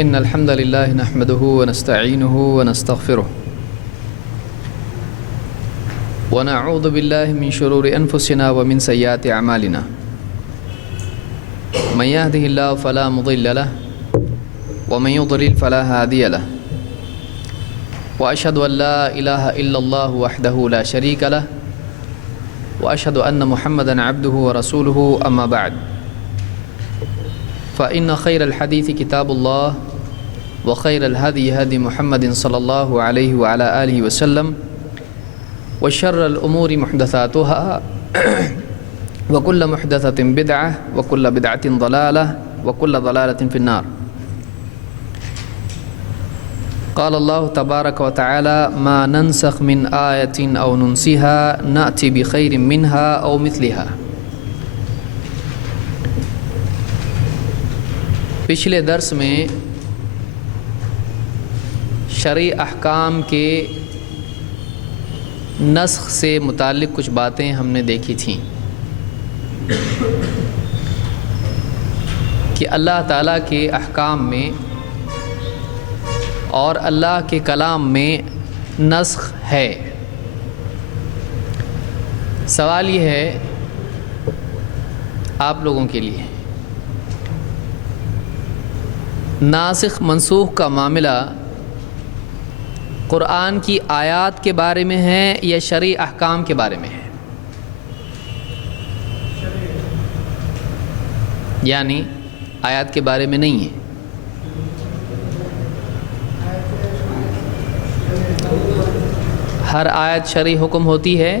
إن الحمد لله نحمده ونستعينه ونستغفره ونعوذ بالله من شرور أنفسنا ومن سيئات أعمالنا من يهده الله فلا مضل له ومن يضلل فلا هادي له وأشهد أن لا إله إلا الله وحده لا شريك له وأشهد أن محمدًا عبده ورسوله أما بعد فإن خير الحديث كتاب الله وخير الهدي هدي محمد صلى الله عليه وعلى آله وسلم وشر الأمور محدثاتها وكل محدثة بدعة وكل بدعة ضلالة وكل ضلالة في النار. قال الله تبارك وتعالى ما ننسخ من آية أو ننسها نأتي بخير منها أو مثلها. پچھلے درس میں شرعی احکام کے نسخ سے متعلق کچھ باتیں ہم نے دیکھی تھیں کہ اللہ تعالیٰ کے احکام میں اور اللہ کے کلام میں نسخ ہے. سوال یہ ہے آپ لوگوں کے لیے، ناسخ منسوخ کا معاملہ قرآن کی آیات کے بارے میں ہے یا شرعی احکام کے بارے میں ہے؟ یعنی آیات کے بارے میں نہیں ہے. ہر آیت شرعی حکم ہوتی ہے؟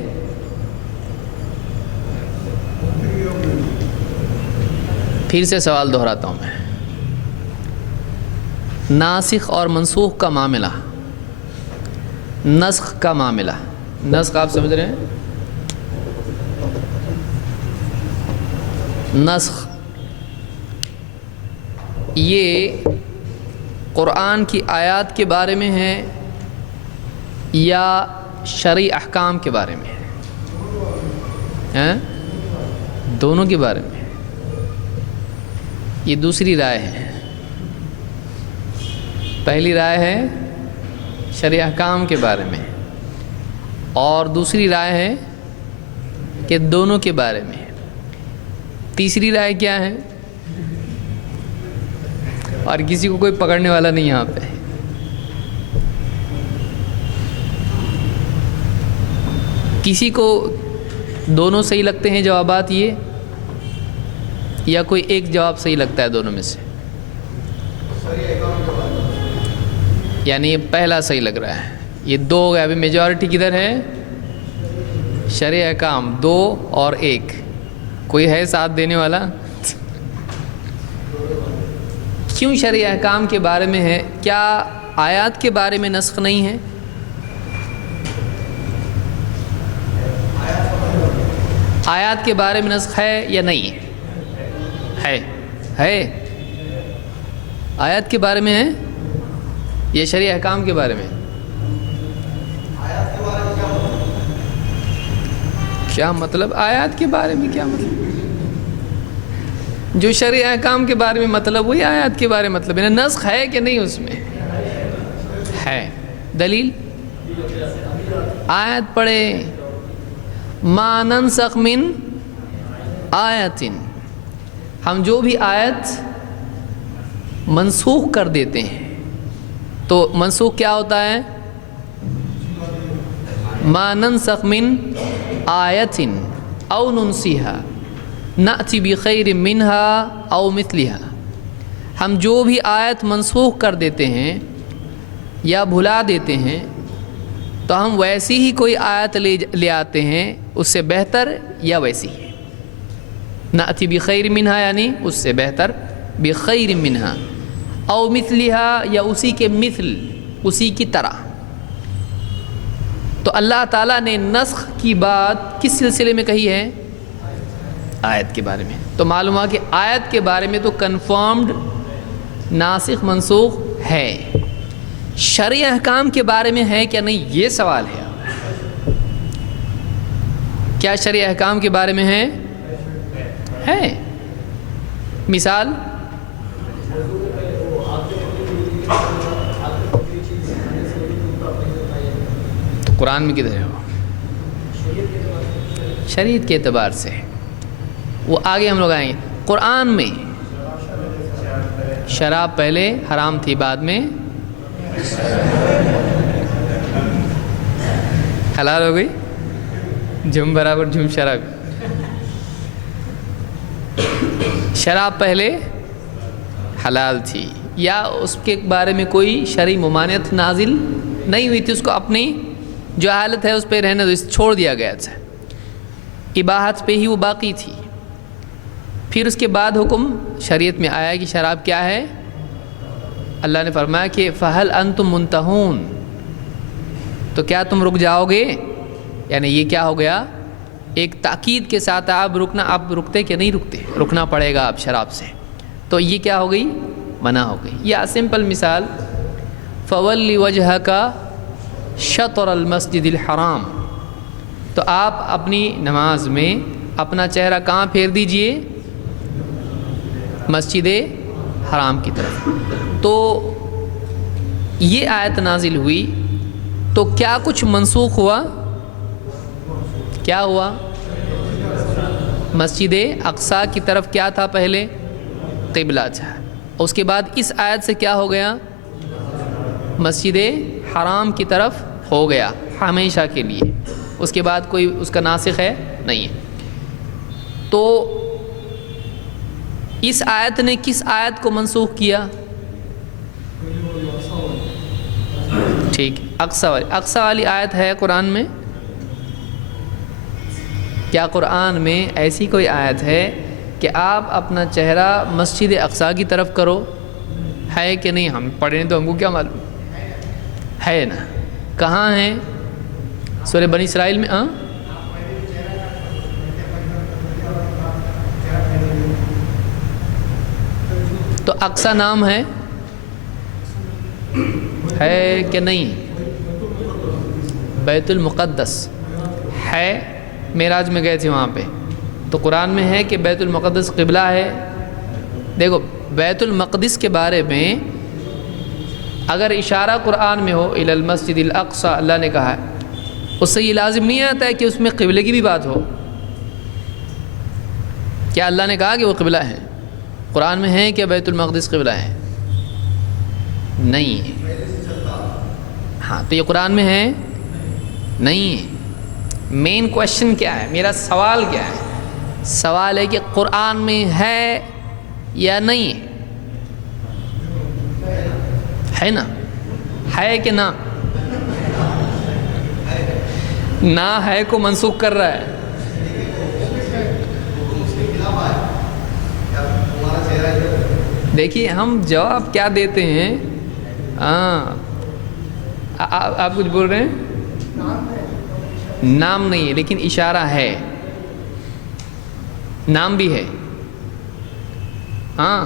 پھر سے سوال دہراتا ہوں میں. ناسخ اور منسوخ کا معاملہ، نسخ کا معاملہ، نسخ آپ سمجھ رہے ہیں؟ نسخ یہ قرآن کی آیات کے بارے میں ہے یا شرعی احکام کے بارے میں ہے؟ دونوں کے بارے میں. یہ دوسری رائے ہے. پہلی رائے ہے شرعی احکام کے بارے میں اور دوسری رائے ہے کہ دونوں کے بارے میں. تیسری رائے کیا ہے؟ اور کسی کو کوئی پکڑنے والا نہیں یہاں پہ. کسی کو دونوں صحیح لگتے ہیں جوابات یہ، یا کوئی ایک جواب صحیح لگتا ہے دونوں میں سے؟ یعنی یہ پہلا صحیح لگ رہا ہے. یہ دو ہو گیا. ابھی میجورٹی کدھر ہے؟ شرعی احکام 2 اور 1. کوئی ہے ساتھ دینے والا؟ کیوں شرعی احکام کے بارے میں ہے؟ کیا آیات کے بارے میں نسخ نہیں ہے؟ آیات کے بارے میں نسخ ہے یا نہیں ہے؟ ہے. آیات کے بارے میں ہے یہ شرعی احکام کے بارے میں؟ کیا مطلب آیات کے بارے میں؟ کیا مطلب؟ جو شرعی احکام کے بارے میں مطلب وہی آیات کے بارے میں مطلب ہے. نسخ ہے کہ نہیں اس میں؟ ہے. دلیل آیت پڑھے. ما ننسخ من آیت، ہم جو بھی آیت منسوخ کر دیتے ہیں تو منسوخ کیا ہوتا ہے؟ ما ننسخ من آیت او ننسیہا نأتی بخیر منہا او مثلہا. ہم جو بھی آیت منسوخ کر دیتے ہیں یا بھلا دیتے ہیں تو ہم ویسی ہی کوئی آیت لے آتے ہیں اس سے بہتر یا ویسی ہی. نأتی بخیر منہا یعنی اس سے بہتر، بخیر منہا، او مثلہا یا اسی کے مثل، اسی کی طرح. تو اللہ تعالیٰ نے نسخ کی بات کس سلسلے میں کہی ہے؟ آیت کے بارے میں. تو معلوم ہوا کہ آیت کے بارے میں تو کنفرمڈ ناسخ منسوخ ہے. شرعی احکام کے بارے میں ہے کیا نہیں، یہ سوال ہے. کیا شرعی احکام کے بارے میں ہے؟ مثال قرآن میں کدھر ہے وہ؟ شریعت کے اعتبار سے وہ آگے ہم لوگ آئیں گے. قرآن میں شراب پہلے حرام تھی، بعد میں حلال ہو گئی. جھم برابر جھم شراب. شراب پہلے حلال تھی یا اس کے بارے میں کوئی شرعی ممانعت نازل نہیں ہوئی تھی، اس کو اپنی جو حالت ہے اس پہ رہنے دو، چھوڑ دیا گیا تھا، اباحت پہ ہی وہ باقی تھی. پھر اس کے بعد حکم شریعت میں آیا کہ شراب کیا ہے. اللہ نے فرمایا کہ فَهَلْ أَنْتُمْ مُنْتَهُونَ، تو کیا تم رک جاؤ گے؟ یعنی یہ کیا ہو گیا؟ ایک تاکید کے ساتھ آپ رکنا، آپ رکتے کہ نہیں رکتے؟ رکنا پڑے گا آپ شراب سے. تو یہ کیا ہو گئی؟ منع ہو گئی. یا سمپل مثال، فَوَلِّ وَجْهَكَ شَطْرَ الْمَسْجِدِ الْحَرَامِ، تو آپ اپنی نماز میں اپنا چہرہ کہاں پھیر دیجئے؟ مسجد حرام کی طرف. تو یہ آیت نازل ہوئی تو کیا کچھ منسوخ ہوا؟ کیا ہوا؟ مسجد اقصی کی طرف کیا تھا پہلے؟ قبلہ تھا. اس کے بعد اس آیت سے کیا ہو گیا؟ مسجد حرام کی طرف ہو گیا ہمیشہ کے لیے. اس کے بعد کوئی اس کا ناسخ ہے نہیں ہے. تو اس آیت نے کس آیت کو منسوخ کیا؟ ٹھیک، اقصی والی آیت ہے قرآن میں. کیا قرآن میں ایسی کوئی آیت ہے کہ آپ اپنا چہرہ مسجد اقصی کی طرف کرو؟ ہے کہ نہیں؟ ہم پڑھیں تو ہم کو کیا معلوم ہے نا. کہاں ہے؟ سورہ بنی اسرائیل میں. تو اقصی نام ہے کہ نہیں؟ بیت المقدس ہے. معراج میں گئے تھے وہاں پہ، تو قرآن میں ہے کہ بیت المقدس قبلہ ہے. دیکھو بیت المقدس کے بارے میں اگر اشارہ قرآن میں ہو الی المسجد الاقصی، اللہ نے کہا ہے، اس سے یہ لازم نہیں آتا ہے کہ اس میں قبلے کی بھی بات ہو. کیا اللہ نے کہا کہ وہ قبلہ ہے؟ قرآن میں ہے کہ بیت المقدس قبلہ ہے؟ نہیں ہے. ہاں، تو یہ قرآن میں ہے نہیں ہے. مین کوشچن کیا ہے؟ میرا سوال کیا ہے؟ سوال ہے کہ قرآن میں ہے یا نہیں ہے نا؟ ہے کہ نہ؟ نہ ہے کو منسوخ کر رہا ہے. دیکھیے ہم جواب کیا دیتے ہیں. آپ کچھ بول رہے ہیں؟ نام نہیں ہے لیکن اشارہ ہے. نام بھی ہے. ہاں،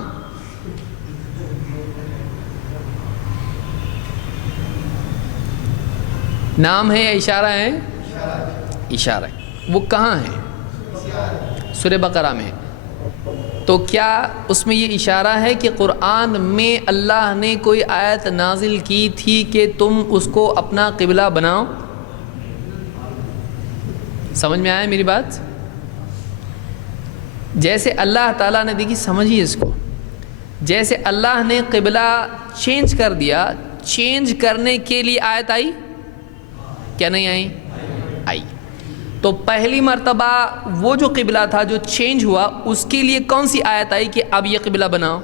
نام ہے یا اشارہ ہے؟ اشارہ ہے. وہ کہاں ہے؟ سورہ بقرہ میں. تو کیا اس میں یہ اشارہ ہے کہ قرآن میں اللہ نے کوئی آیت نازل کی تھی کہ تم اس کو اپنا قبلہ بناؤ؟ سمجھ میں آیا میری بات؟ جیسے اللہ تعالیٰ نے، دیکھی سمجھیے اس کو، جیسے اللہ نے قبلہ چینج کر دیا، چینج کرنے کے لیے آیت آئی کیا نہیں آئی؟ آئی. تو پہلی مرتبہ وہ جو قبلہ تھا جو چینج ہوا، اس کے لیے کون سی آیت آئی کہ اب یہ قبلہ بناؤ؟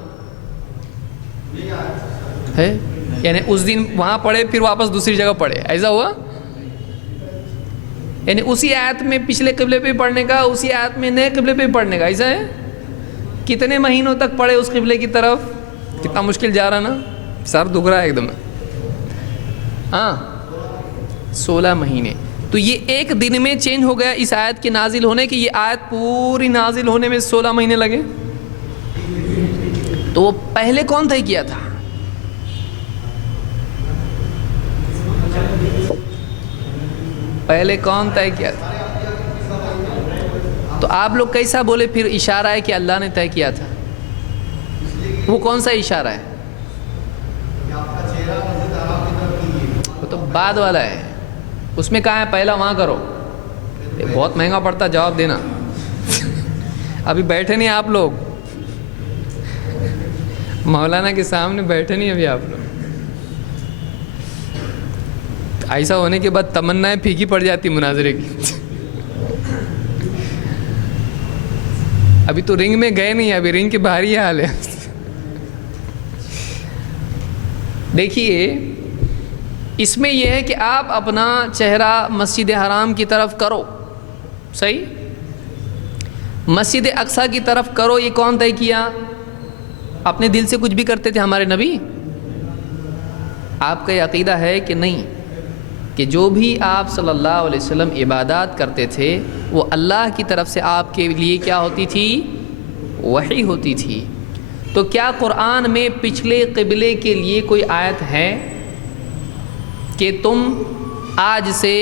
ہے یعنی اس دن وہاں پڑھے پھر واپس دوسری جگہ پڑھے، ایسا ہوا؟ یعنی اسی آیت میں پچھلے قبلے پہ پڑھنے کا، اسی آیت میں نئے قبلے پہ پڑھنے کا، ایسا ہے؟ کتنے مہینوں تک پڑھے اس قبلے کی طرف؟ کتنا مشکل جا رہا نا، سر دکھ رہا ہے ایک دم. ہاں 16 مہینے. تو یہ ایک دن میں چینج ہو گیا اس آیت کے نازل ہونے کی. یہ آیت پوری نازل ہونے میں 16 مہینے لگے. تو وہ پہلے کون طے کیا تھا؟ پہلے کون طے کیا تھا؟ تو آپ لوگ کیسا بولے پھر اشارہ ہے کہ اللہ نے طے کیا تھا؟ وہ کون سا اشارہ ہے؟ وہ تو بعد والا ہے. اس میں کہا ہے پہلا وہاں کرو. بہت مہنگا پڑتا جواب دینا. ابھی بیٹھے نہیں آپ لوگ, مولانا کے سامنے بیٹھے نہیں ابھی آپ لوگ. ایسا ہونے کے بعد تمنائیں پھیکی پڑ جاتی مناظرے کی. ابھی تو رنگ میں گئے نہیں, ابھی رنگ کے باہر ہی حال ہے. دیکھیے اس میں یہ ہے کہ آپ اپنا چہرہ مسجد حرام کی طرف کرو, صحیح, مسجد اقصیٰ کی طرف کرو. یہ کون طے کیا؟ اپنے دل سے کچھ بھی کرتے تھے ہمارے نبی؟ آپ کا یہ عقیدہ ہے کہ نہیں کہ جو بھی آپ صلی اللہ علیہ وسلم عبادات کرتے تھے وہ اللہ کی طرف سے آپ کے لیے کیا ہوتی تھی؟ وحی ہوتی تھی. تو کیا قرآن میں پچھلے قبلے کے لیے کوئی آیت ہے کہ تم آج سے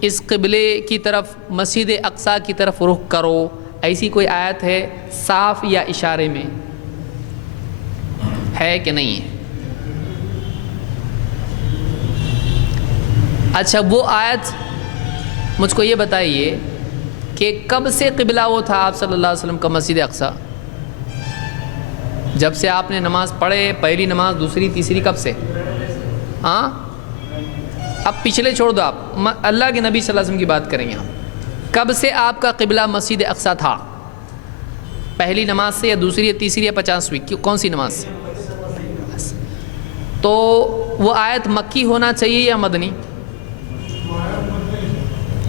اس قبلے کی طرف مسجد اقصیٰ کی طرف رخ کرو؟ ایسی کوئی آیت ہے صاف یا اشارے میں؟ ہے کہ نہیں ہے؟ اچھا وہ آیت مجھ کو یہ بتائیے کہ کب سے قبلہ وہ تھا آپ صلی اللہ علیہ وسلم کا مسجد اقصیٰ؟ جب سے آپ نے نماز پڑھے, پہلی نماز, دوسری, تیسری, کب سے؟ ہاں اب پچھلے چھوڑ دو, آپ اللہ کے نبی صلی اللہ علیہ وسلم کی بات کریں گے ہم. کب سے آپ کا قبلہ مسجد اقصیٰ تھا؟ پہلی نماز سے یا دوسری یا تیسری یا 50ویں, کون سی نماز سے؟ تو وہ آیت مکی ہونا چاہیے یا مدنی؟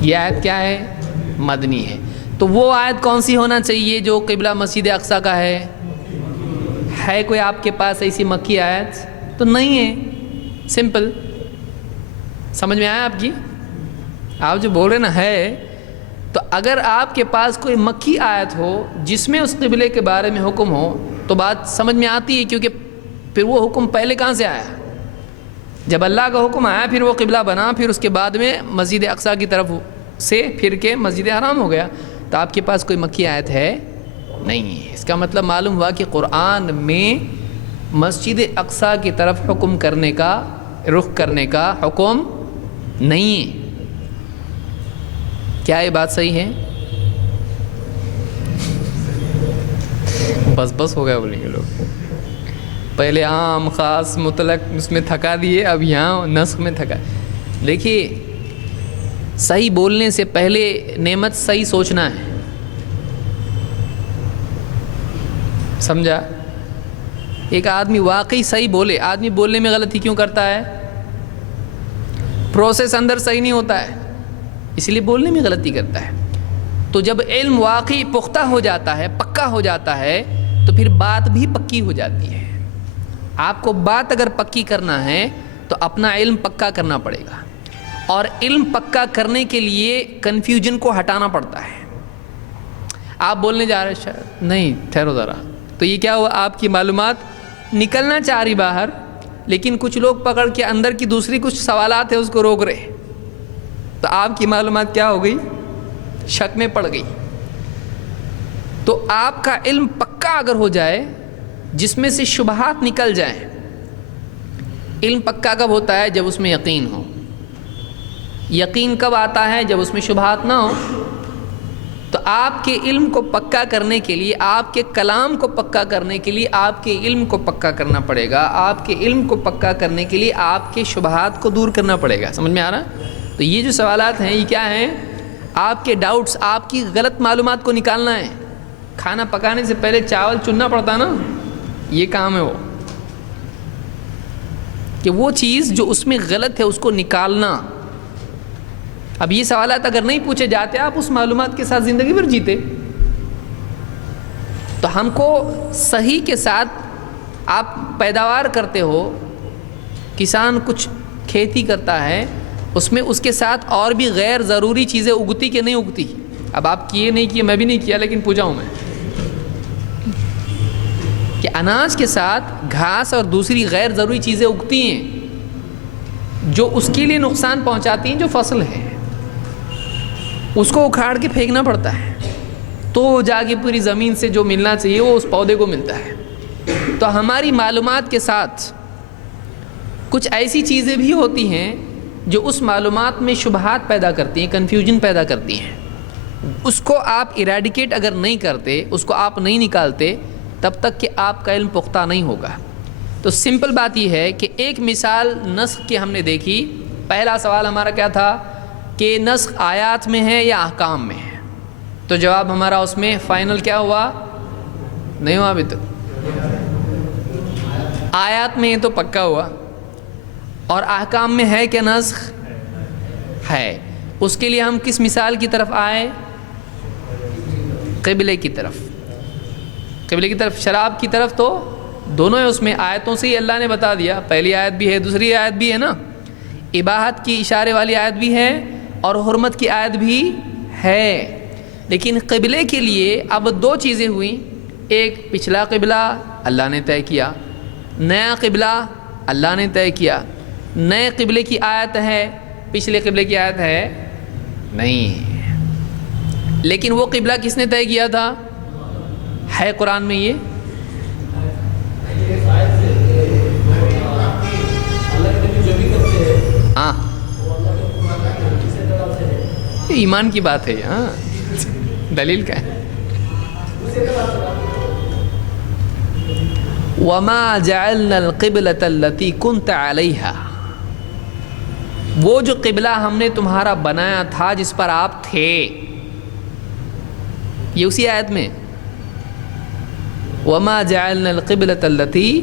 یہ آیت کیا ہے؟ مدنی ہے. تو وہ آیت کون سی ہونا چاہیے جو قبلہ مسجد اقصیٰ کا ہے؟ ہے کوئی آپ کے پاس ایسی مکی آیت؟ تو نہیں ہے. سمپل. سمجھ میں آیا آپ کی؟ آپ جو بول رہے نا ہے, تو اگر آپ کے پاس کوئی مکی آیت ہو جس میں اس قبلے کے بارے میں حکم ہو تو بات سمجھ میں آتی ہے, کیونکہ پھر وہ حکم پہلے کہاں سے آیا؟ جب اللہ کا حکم آیا پھر وہ قبلہ بنا, پھر اس کے بعد میں مسجد اقصیٰ کی طرف سے پھر کے مسجد حرام ہو گیا. تو آپ کے پاس کوئی مکی آیت ہے نہیں. اس کا مطلب معلوم ہوا کہ قرآن میں مسجد اقصیٰ کی طرف حکم کرنے کا, رخ کرنے کا حکم نہیں ہے. کیا یہ بات صحیح ہے؟ بس بس ہو گیا بولیں گے لوگ. پہلے عام, خاص, مطلق اس میں تھکا دیے, اب یہاں نسخ میں تھکا. دیکھیے صحیح بولنے سے پہلے نعمت صحیح سوچنا ہے, سمجھا؟ ایک آدمی واقعی صحیح بولے, آدمی بولنے میں غلطی کیوں کرتا ہے؟ پروسیس اندر صحیح نہیں ہوتا ہے, اس لیے بولنے میں غلطی کرتا ہے. تو جب علم واقعی پختہ ہو جاتا ہے, پکا ہو جاتا ہے, تو پھر بات بھی پکی ہو جاتی ہے. آپ کو بات اگر پکی کرنا ہے تو اپنا علم پکا کرنا پڑے گا, اور علم پکا کرنے کے لیے کنفیوژن کو ہٹانا پڑتا ہے. آپ بولنے جا رہے شاید نہیں, ٹھہرو ذرا, تو یہ کیا ہوا؟ آپ کی معلومات نکلنا چاہ رہی باہر, لیکن کچھ لوگ پکڑ کے اندر کی دوسری کچھ سوالات ہیں اس کو روک رہے, تو آپ کی معلومات کیا ہو گئی؟ شک میں پڑ گئی. تو آپ کا علم پکا اگر ہو جائے جس میں سے شبہات نکل جائیں. علم پکا کب ہوتا ہے؟ جب اس میں یقین ہو. یقین کب آتا ہے؟ جب اس میں شبہات نہ ہو. تو آپ کے علم کو پکا کرنے کے لیے, آپ کے کلام کو پکا کرنے کے لیے آپ کے علم کو پکا کرنا پڑے گا. آپ کے علم کو پکا کرنے کے لیے آپ کے شبہات کو دور کرنا پڑے گا. سمجھ میں آ رہا؟ تو یہ جو سوالات ہیں یہ کیا ہیں؟ آپ کے ڈاؤٹس, آپ کی غلط معلومات کو نکالنا ہے. کھانا پکانے سے پہلے چاول چننا پڑتا نا, یہ کام ہے وہ, کہ وہ چیز جو اس میں غلط ہے اس کو نکالنا. اب یہ سوالات اگر نہیں پوچھے جاتے, آپ اس معلومات کے ساتھ زندگی بھر جیتے. تو ہم کو صحیح کے ساتھ, آپ پیداوار کرتے ہو, کسان کچھ کھیتی کرتا ہے, اس میں اس کے ساتھ اور بھی غیر ضروری چیزیں اگتی کہ نہیں اگتی؟ اب آپ کیے نہیں کیے, میں بھی نہیں کیا, لیکن پوچھا ہوں میں کہ اناج کے ساتھ گھاس اور دوسری غیر ضروری چیزیں اگتی ہیں جو اس کے لیے نقصان پہنچاتی ہیں. جو فصل ہے اس کو اکھاڑ کے پھینکنا پڑتا ہے, تو جا کے پوری زمین سے جو ملنا چاہیے وہ اس پودے کو ملتا ہے. تو ہماری معلومات کے ساتھ کچھ ایسی چیزیں بھی ہوتی ہیں جو اس معلومات میں شبہات پیدا کرتی ہیں، کنفیوژن پیدا کرتی ہیں، اس کو آپ ایریڈیکیٹ اگر نہیں کرتے، اس کو آپ نہیں نکالتے، تب تک کہ آپ کا علم پختہ نہیں ہوگا۔ تو سمپل بات یہ ہے کہ ایک مثال نسخ کی ہم نے دیکھی۔ پہلا سوال ہمارا کیا تھا کہ نسخ آیات میں ہے یا احکام میں ہے؟ تو جواب ہمارا اس میں فائنل کیا ہوا؟ نہیں ہوا ابھی تک۔ آیات میں تو پکا ہوا، اور احکام میں ہے کہ نسخ ہے؟ اس کے لیے ہم کس مثال کی طرف آئے؟ قبلے کی طرف۔ قبلے کی طرف، شراب کی طرف تو دونوں ہیں، اس میں آیتوں سے ہی اللہ نے بتا دیا، پہلی آیت بھی ہے دوسری آیت بھی ہے نا، اباحت کی اشارے والی آیت بھی ہے اور حرمت کی آیت بھی ہے۔ لیکن قبلے کے لیے اب دو چیزیں ہوئیں، ایک پچھلا قبلہ اللہ نے طے کیا، نیا قبلہ اللہ نے طے کیا۔ نئے قبلے کی آیت ہے، پچھلے قبلے کی آیت ہے نہیں، لیکن وہ قبلہ کس نے طے کیا تھا؟ ہے قرآن میں یہ؟ ہاں، ایمان کی بات ہے، ہاں دلیل کا ہے۔ وَمَا جَعَلْنَا الْقِبْلَةَ الَّتِي كُنْتَ عَلَيْهَا، وہ جو قبلہ ہم نے تمہارا بنایا تھا جس پر آپ تھے، یہ اسی آیت میں وَمَا جَعَلْنَا الْقِبْلَةَ الَّتِي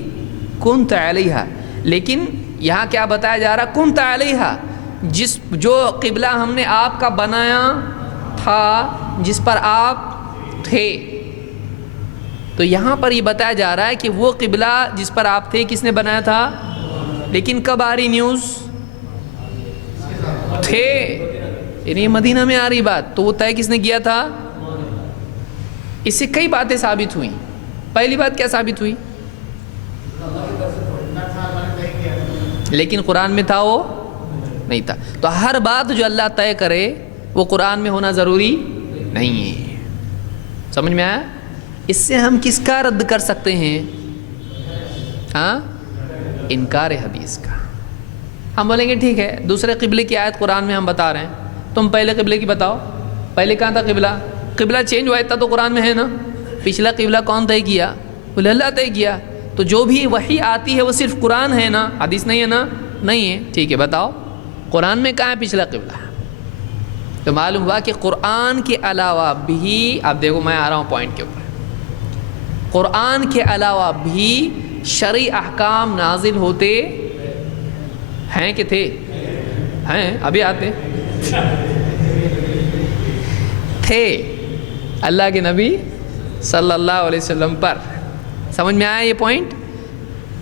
كُنْتَ عَلَيْهَا، لیکن یہاں کیا بتایا جا رہا؟ كُنْتَ عَلَيْهَا، جو قبلہ ہم نے آپ کا بنایا تھا، جس پر آپ تھے۔ تو یہاں پر یہ بتایا جا رہا ہے کہ وہ قبلہ جس پر آپ تھے کس نے بنایا تھا؟ لیکن کب آ رہی نیوز؟ تھے، یعنی مدینہ میں آ رہی بات، تو وہ طے کس نے کیا تھا؟ اس سے کئی باتیں ثابت ہوئیں۔ پہلی بات کیا ثابت ہوئی؟ لیکن قرآن میں تھا وہ نہیں تھا۔ تو ہر بات جو اللہ طے کرے وہ قرآن میں ہونا ضروری نہیں ہے۔ سمجھ میں آیا؟ اس سے ہم کس کا رد کر سکتے ہیں؟ ہاں، انکار حدیث کا۔ ہم بولیں گے ٹھیک ہے، دوسرے قبلے کی آیت قرآن میں ہم بتا رہے ہیں، تم پہلے قبلے کی بتاؤ۔ پہلے کہاں تھا قبلہ؟ قبلہ چینج ہوا تھا تو قرآن میں ہے نا۔ پچھلا قبلہ کون طے کیا؟ بولے اللہ طے کیا۔ تو جو بھی وحی آتی ہے وہ صرف قرآن ہے نا، حدیث نہیں ہے نا؟ نہیں ہے، ٹھیک ہے بتاؤ قرآن میں کہاں ہے پچھلا قبلہ؟ تو معلوم ہوا کہ قرآن کے علاوہ بھی، اب دیکھو میں آ رہا ہوں پوائنٹ کے اوپر، قرآن کے علاوہ بھی شرعی احکام نازل ہوتے ہیں کہ تھے؟ ہیں، ابھی آتے تھے اللہ کے نبی صلی اللہ علیہ وسلم پر۔ سمجھ میں آیا یہ پوائنٹ؟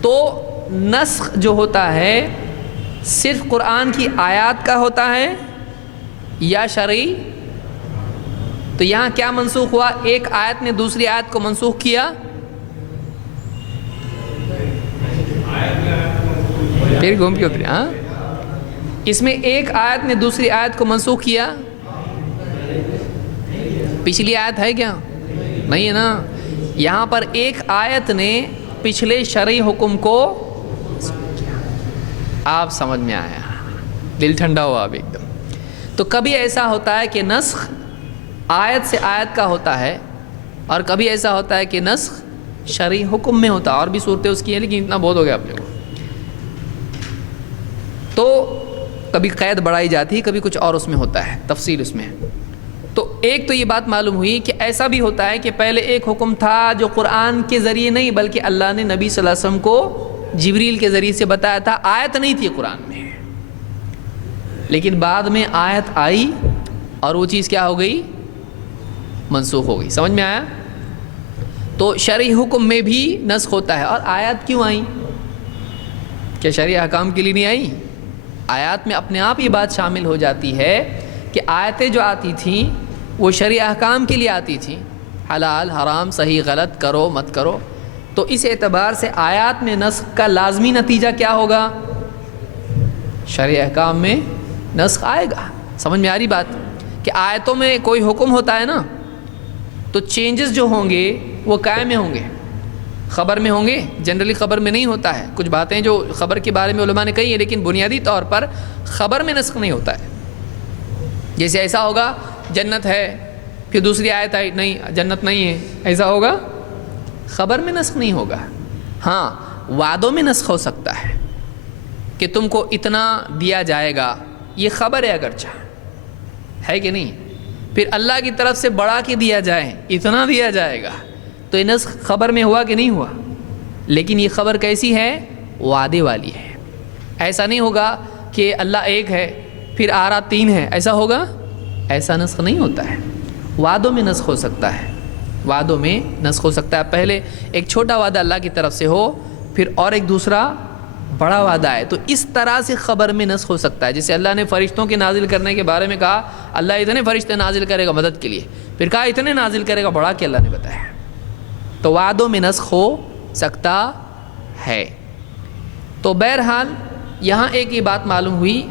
تو نسخ جو ہوتا ہے صرف قرآن کی آیات کا ہوتا ہے یا شرعی؟ تو یہاں کیا منسوخ ہوا؟ ایک آیت نے دوسری آیت کو منسوخ کیا، پھر گھوم کے اترے۔ ہاں، اس میں ایک آیت نے دوسری آیت کو منسوخ کیا، پچھلی آیت ہے کیا؟ نہیں ہے نا۔ یہاں پر ایک آیت نے پچھلے شرعی حکم کو، آپ سمجھ میں آیا؟ دل ٹھنڈا ہوا اب ایک دم۔ تو کبھی ایسا ہوتا ہے کہ نسخ آیت سے آیت کا ہوتا ہے، اور کبھی ایسا ہوتا ہے کہ نسخ شرعی حکم میں ہوتا ہے۔ اور بھی صورتیں اس کی ہیں لیکن اتنا بہت ہو گیا آپ لوگوں کو۔ تو کبھی قید بڑھائی جاتی ہے، کبھی کچھ اور اس میں ہوتا ہے، تفصیل اس میں۔ تو ایک تو یہ بات معلوم ہوئی کہ ایسا بھی ہوتا ہے کہ پہلے ایک حکم تھا جو قرآن کے ذریعے نہیں بلکہ اللہ نے نبی صلی اللہ علیہ وسلم کو جبریل کے ذریعے سے بتایا تھا، آیت نہیں تھی قرآن میں، لیکن بعد میں آیت آئی اور وہ چیز کیا ہو گئی؟ منسوخ ہو گئی۔ سمجھ میں آیا؟ تو شرعی حکم میں بھی نسخ ہوتا ہے۔ اور آیات کیوں آئیں؟ کیا شرعی احکام کے لیے نہیں آئی؟ آیات میں اپنے آپ یہ بات شامل ہو جاتی ہے کہ آیتیں جو آتی تھیں وہ شرعی احکام کے لیے آتی تھیں، حلال حرام صحیح غلط کرو مت کرو۔ تو اس اعتبار سے آیات میں نسخ کا لازمی نتیجہ کیا ہوگا؟ شرعی احکام میں نسخ آئے گا۔ سمجھ میں آ رہی بات؟ کہ آیتوں میں کوئی حکم ہوتا ہے نا، تو چینجز جو ہوں گے وہ قائم ہوں گے، خبر میں ہوں گے؟ جنرلی خبر میں نہیں ہوتا ہے. کچھ باتیں جو خبر کے بارے میں علماء نے کہی ہیں لیکن بنیادی طور پر خبر میں نسخ نہیں ہوتا ہے. جیسے ایسا ہوگا جنت ہے، پھر دوسری آیت آئی نہیں جنت نہیں ہے، ایسا ہوگا؟ خبر میں نسخ نہیں ہوگا. ہاں وعدوں میں نسخ ہو سکتا ہے کہ تم کو اتنا دیا جائے گا، یہ خبر ہے اگرچہ، ہے کہ نہیں؟ پھر اللہ کی طرف سے بڑھا کے دیا جائے، اتنا دیا جائے گا، تو یہ نسخ خبر میں ہوا کہ نہیں ہوا؟ لیکن یہ خبر کیسی ہے؟ وعدے والی ہے. ایسا نہیں ہوگا کہ اللہ ایک ہے پھر آ رہا 3 ہے، ایسا ہوگا؟ ایسا نسخ نہیں ہوتا ہے. وعدوں میں نسخ ہو سکتا ہے، وعدوں میں نسخ ہو سکتا ہے. پہلے ایک چھوٹا وعدہ اللہ کی طرف سے ہو، پھر اور ایک دوسرا بڑا وعدہ ہے، تو اس طرح سے خبر میں نسخ ہو سکتا ہے. جیسے اللہ نے فرشتوں کے نازل کرنے کے بارے میں کہا اللہ اتنے فرشتے نازل کرے گا مدد کے لیے، پھر کہا اتنے نازل کرے گا بڑھا کے اللہ نے بتایا. تو وعدوں میں نسخ ہو سکتا ہے. تو بہرحال یہاں ایک یہ بات معلوم ہوئی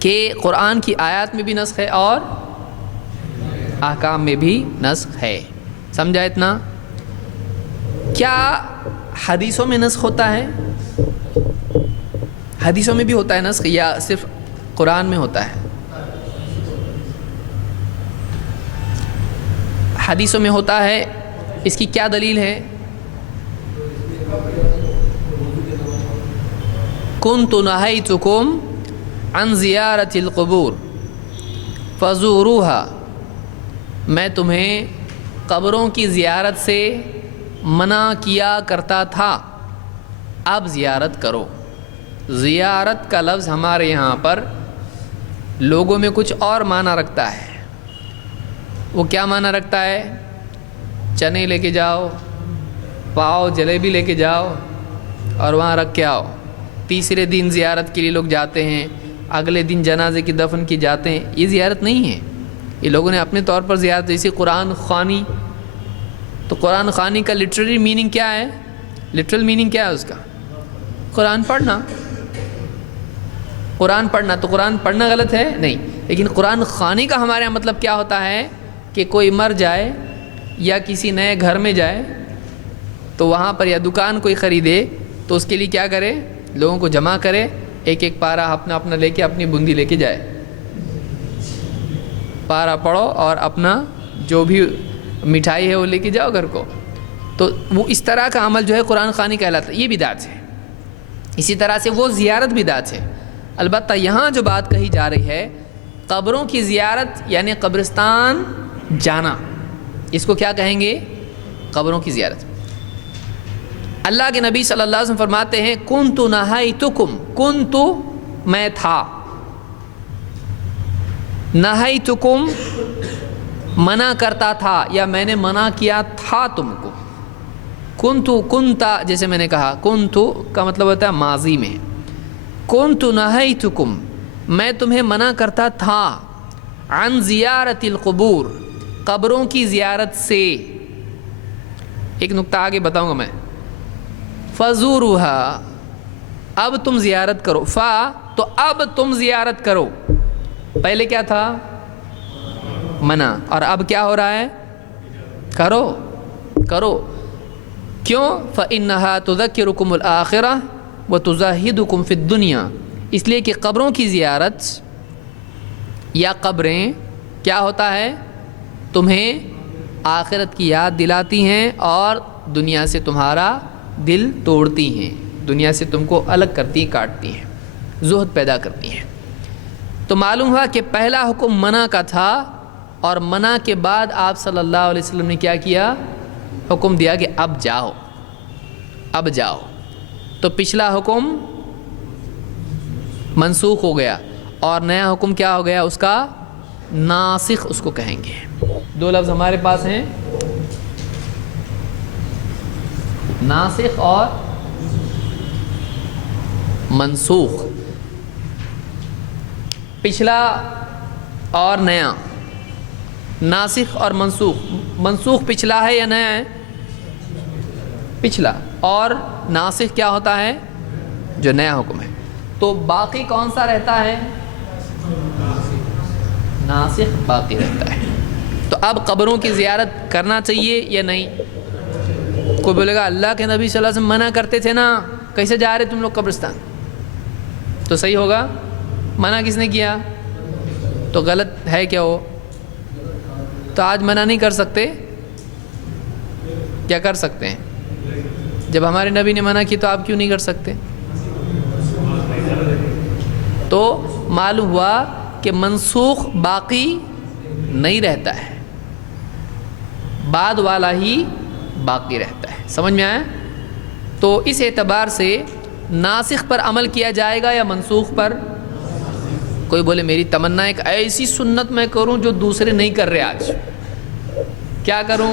کہ قرآن کی آیات میں بھی نسخ ہے اور احکام میں بھی نسخ ہے. سمجھا اتنا؟ کیا حدیثوں میں نسخ ہوتا ہے؟ حدیثوں میں بھی ہوتا ہے نسخ یا صرف قرآن میں ہوتا ہے؟ حدیثوں میں ہوتا ہے. اس کی کیا دلیل ہے؟ کنت نہیتکم عن زیارت القبور فزوروها، میں تمہیں قبروں کی زیارت سے منع کیا کرتا تھا، اب زیارت کرو. زیارت کا لفظ ہمارے یہاں پر لوگوں میں کچھ اور معنی رکھتا ہے. وہ کیا معنی رکھتا ہے؟ چنے لے کے جاؤ، پاؤ جلیبی لے کے جاؤ اور وہاں رکھ کے آؤ. تیسرے دن زیارت کے لیے لوگ جاتے ہیں، اگلے دن جنازے کی دفن کی جاتے ہیں. یہ زیارت نہیں ہے، یہ لوگوں نے اپنے طور پر زیارت. جیسے قرآن خوانی، تو قرآن خوانی کا لٹرری میننگ کیا ہے؟ لٹرل میننگ کیا ہے اس کا؟ قرآن پڑھنا. قرآن پڑھنا، تو قرآن پڑھنا غلط ہے؟ نہیں. لیکن قرآن خوانی کا ہمارے یہاں مطلب کیا ہوتا ہے کہ کوئی مر جائے یا کسی نئے گھر میں جائے تو وہاں پر یا دکان کوئی خریدے تو اس کے لیے کیا کرے؟ لوگوں کو جمع کرے، ایک ایک پارا اپنا اپنا لے کے اپنی بندی لے کے جائے، پارا پڑھو اور اپنا جو بھی مٹھائی ہے وہ لے کے جاؤ گھر کو. تو وہ اس طرح کا عمل جو ہے قرآن خوانی کہلاتا ہے، یہ بدعت ہے. اسی طرح سے وہ زیارت بدعت ہے. البتہ یہاں جو بات کہی جا رہی ہے قبروں کی زیارت یعنی قبرستان جانا، اس کو کیا کہیں گے؟ قبروں کی زیارت. اللہ کے نبی صلی اللہ علیہ وسلم فرماتے ہیں کنت نہیتکم، کنت میں تھا، نہیتکم منع کرتا تھا یا میں نے منع کیا تھا تم کو. کنت کنتا، جیسے میں نے کہا کنت کا مطلب ہوتا ہے ماضی میں. کنت نہیتکم، میں تمہیں منع کرتا تھا، عن زیارت القبور، قبروں کی زیارت سے. ایک نقطہ آگے بتاؤں گا میں. فزوروها، اب تم زیارت کرو. فا تو اب تم زیارت کرو. پہلے کیا تھا؟ منع، اور اب کیا ہو رہا ہے؟ کرو کرو. کیوں؟ فإنها تذکرکم الآخرہ وتزہدکم فی الدنیا، اس لیے کہ قبروں کی زیارت یا قبریں کیا ہوتا ہے؟ تمہیں آخرت کی یاد دلاتی ہیں اور دنیا سے تمہارا دل توڑتی ہیں، دنیا سے تم کو الگ کرتی کاٹتی ہیں، زہد پیدا کرتی ہیں. تو معلوم ہوا کہ پہلا حکم منع کا تھا، اور منع کے بعد آپ صلی اللہ علیہ وسلم نے کیا کیا؟ حکم دیا کہ اب جاؤ، اب جاؤ. تو پچھلا حکم منسوخ ہو گیا اور نیا حکم کیا ہو گیا؟ اس کا ناسخ اس کو کہیں گے. دو لفظ ہمارے پاس ہیں، ناسخ اور منسوخ. پچھلا اور نیا، ناسخ اور منسوخ. منسوخ پچھلا ہے یا نیا ہے؟ پچھلا. اور ناسخ کیا ہوتا ہے؟ جو نیا حکم ہے. تو باقی کون سا رہتا ہے؟ ناسخ باقی رہتا ہے. تو اب قبروں کی زیارت کرنا چاہیے یا نہیں؟ کوئی بولے گا اللہ کے نبی صلی اللہ علیہ وسلم منع کرتے تھے نا، کیسے جا رہے تم لوگ قبرستان؟ تو صحیح ہوگا، منع کس نے کیا؟ تو غلط ہے کیا وہ؟ تو آج منع نہیں کر سکتے؟ کیا کر سکتے ہیں؟ جب ہمارے نبی نے منع کی تو آپ کیوں نہیں کر سکتے؟ تو معلوم ہوا کہ منسوخ باقی نہیں رہتا ہے، بعد والا ہی باقی رہتا ہے۔ سمجھ میں آیا؟ تو اس اعتبار سے ناسخ پر عمل کیا جائے گا یا منسوخ پر؟ کوئی بولے میری تمنا ایک ایسی سنت میں کروں جو دوسرے نہیں کر رہے، آج کیا کروں؟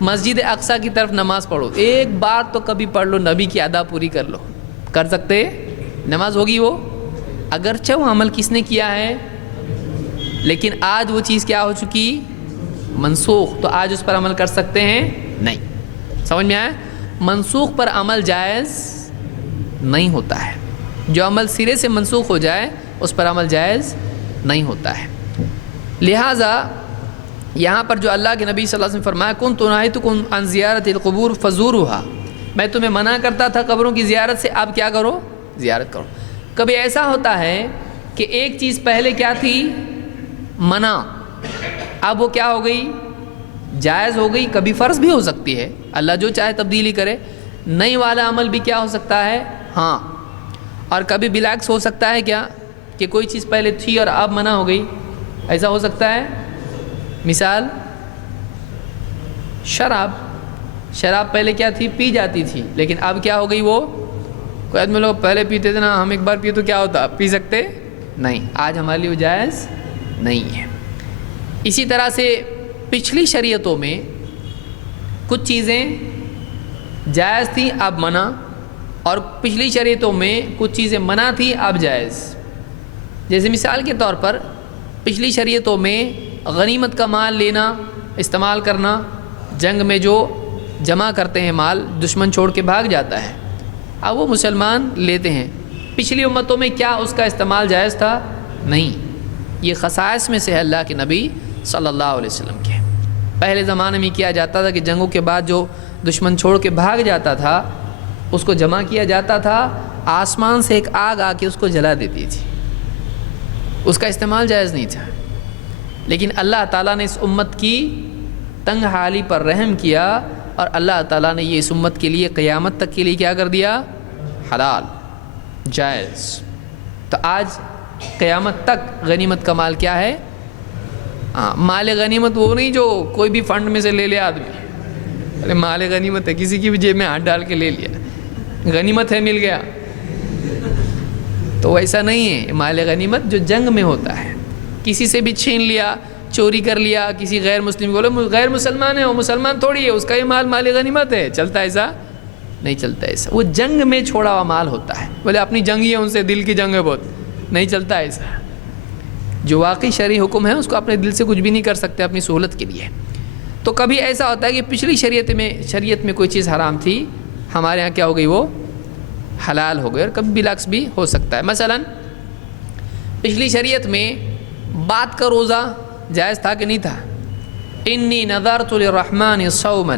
مسجد اقصیٰ کی طرف نماز پڑھو، ایک بار تو کبھی پڑھ لو، نبی کی ادا پوری کر لو۔ کر سکتے؟ نماز ہوگی وہ، اگرچہ وہ عمل کس نے کیا ہے، لیکن آج وہ چیز کیا ہو چکی؟ منسوخ۔ تو آج اس پر عمل کر سکتے ہیں؟ نہیں۔ سمجھ میں آیا؟ منسوخ پر عمل جائز نہیں ہوتا ہے، جو عمل سرے سے منسوخ ہو جائے اس پر عمل جائز نہیں ہوتا ہے۔ لہٰذا یہاں پر جو اللہ کے نبی صلی اللہ علیہ وسلم فرمایا کنت نہیتکم عن زیارت القبور فزوروها، میں تمہیں منع کرتا تھا قبروں کی زیارت سے، اب کیا کرو؟ زیارت کرو۔ کبھی ایسا ہوتا ہے کہ ایک چیز پہلے کیا تھی؟ منع، اب وہ کیا ہو گئی؟ جائز ہو گئی۔ کبھی فرض بھی ہو سکتی ہے، اللہ جو چاہے تبدیلی کرے، نئی والا عمل بھی کیا ہو سکتا ہے؟ ہاں۔ اور کبھی بالعکس ہو سکتا ہے کیا کہ کوئی چیز پہلے تھی اور اب منع ہو گئی، ایسا ہو سکتا ہے۔ مثال شراب پہلے کیا تھی؟ پی جاتی تھی، لیکن اب کیا ہو گئی وہ؟ کوئی آدمی لوگ پہلے پیتے تھے نا، ہم ایک بار پیے تو کیا ہوتا؟ پی سکتے نہیں، آج ہمارے لیے وہ جائز نہیں ہے۔ اسی طرح سے پچھلی شریعتوں میں کچھ چیزیں جائز تھیں اب منع، اور پچھلی شریعتوں میں کچھ چیزیں منع تھی اب جائز۔ جیسے مثال کے طور پر پچھلی شریعتوں میں غنیمت کا مال لینا، استعمال کرنا، جنگ میں جو جمع کرتے ہیں مال، دشمن چھوڑ کے بھاگ جاتا ہے، اب وہ مسلمان لیتے ہیں۔ پچھلی امتوں میں کیا اس کا استعمال جائز تھا؟ نہیں۔ یہ خصائص میں سے ہے اللہ کے نبی صلی اللہ علیہ وسلم کے۔ پہلے زمانے میں کیا جاتا تھا کہ جنگوں کے بعد جو دشمن چھوڑ کے بھاگ جاتا تھا اس کو جمع کیا جاتا تھا، آسمان سے ایک آگ آ کے اس کو جلا دیتی تھی، اس کا استعمال جائز نہیں تھا۔ لیکن اللہ تعالیٰ نے اس امت کی تنگ حالی پر رحم کیا، اور اللہ تعالیٰ نے یہ اس امت کے لیے قیامت تک کے لیے کیا کر دیا؟ حلال، جائز۔ تو آج قیامت تک غنیمت کا مال کیا ہے؟ مال غنیمت وہ نہیں جو کوئی بھی فنڈ میں سے لے لے آدمی، ارے مال غنیمت ہے کسی کی بھی جیب میں ہاتھ ڈال کے لے لیا، غنیمت ہے مل گیا، تو ایسا نہیں ہے۔ مال غنیمت جو جنگ میں ہوتا ہے، کسی سے بھی چھین لیا، چوری کر لیا، کسی غیر مسلم کو، غیر مسلمان ہے وہ مسلمان تھوڑی ہے، اس کا یہ مال غنیمت ہے، چلتا ایسا نہیں چلتا ایسا، وہ جنگ میں چھوڑا ہوا مال ہوتا ہے، بولے اپنی جنگ ہی ہے ان سے، دل کی جنگ ہے بہت، نہیں چلتا ایسا۔ جو واقعی شرعی حکم ہے اس کو اپنے دل سے کچھ بھی نہیں کر سکتے اپنی سہولت کے لیے۔ تو کبھی ایسا ہوتا ہے کہ پچھلی شریعت میں کوئی چیز حرام تھی، ہمارے ہاں کیا ہو گئی؟ وہ حلال ہو گئی، اور کبھی بالعکس بھی ہو سکتا ہے۔ مثلا پچھلی شریعت میں بات کا روزہ جائز تھا کہ نہیں تھا؟ انی نذرت للرحمن صوما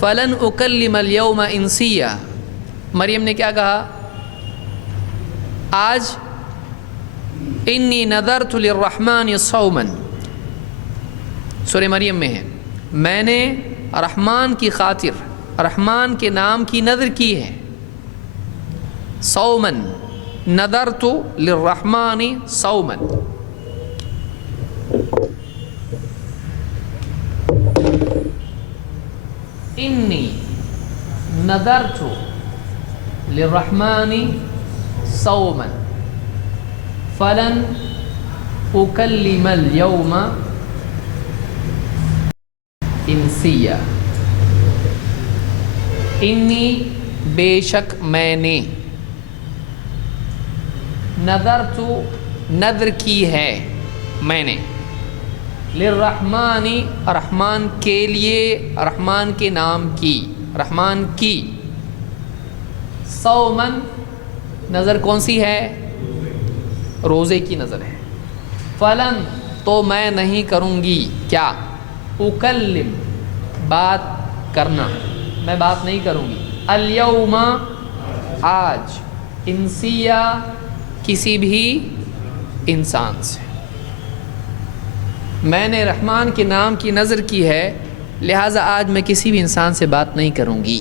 فلن اکلم اليوم انسیا، مریم نے کیا کہا؟ آج انی نذرت للرحمن صوما، سورہ مریم میں ہے، میں نے رحمان کی خاطر، رحمان کے نام کی نذر کی ہے، صوما، نذرت للرحمن صوما۔ انی نذرت للرحمن صوما فلن اکلم اليوم انسیا، انی بے شک میں نے، نذرت نذر کی ہے میں نے، للرحمن رحمان کے لیے، رحمان کے نام کی، رحمان کی، صومن نظر کون سی ہے؟ روزے کی نظر ہے، فلن تو میں نہیں کروں گی، کیا؟ اکلم بات کرنا، میں بات نہیں کروں گی. الیوم آج, انسیہ کسی بھی انسان سے. میں نے رحمان کے نام کی نظر کی ہے, لہٰذا آج میں کسی بھی انسان سے بات نہیں کروں گی.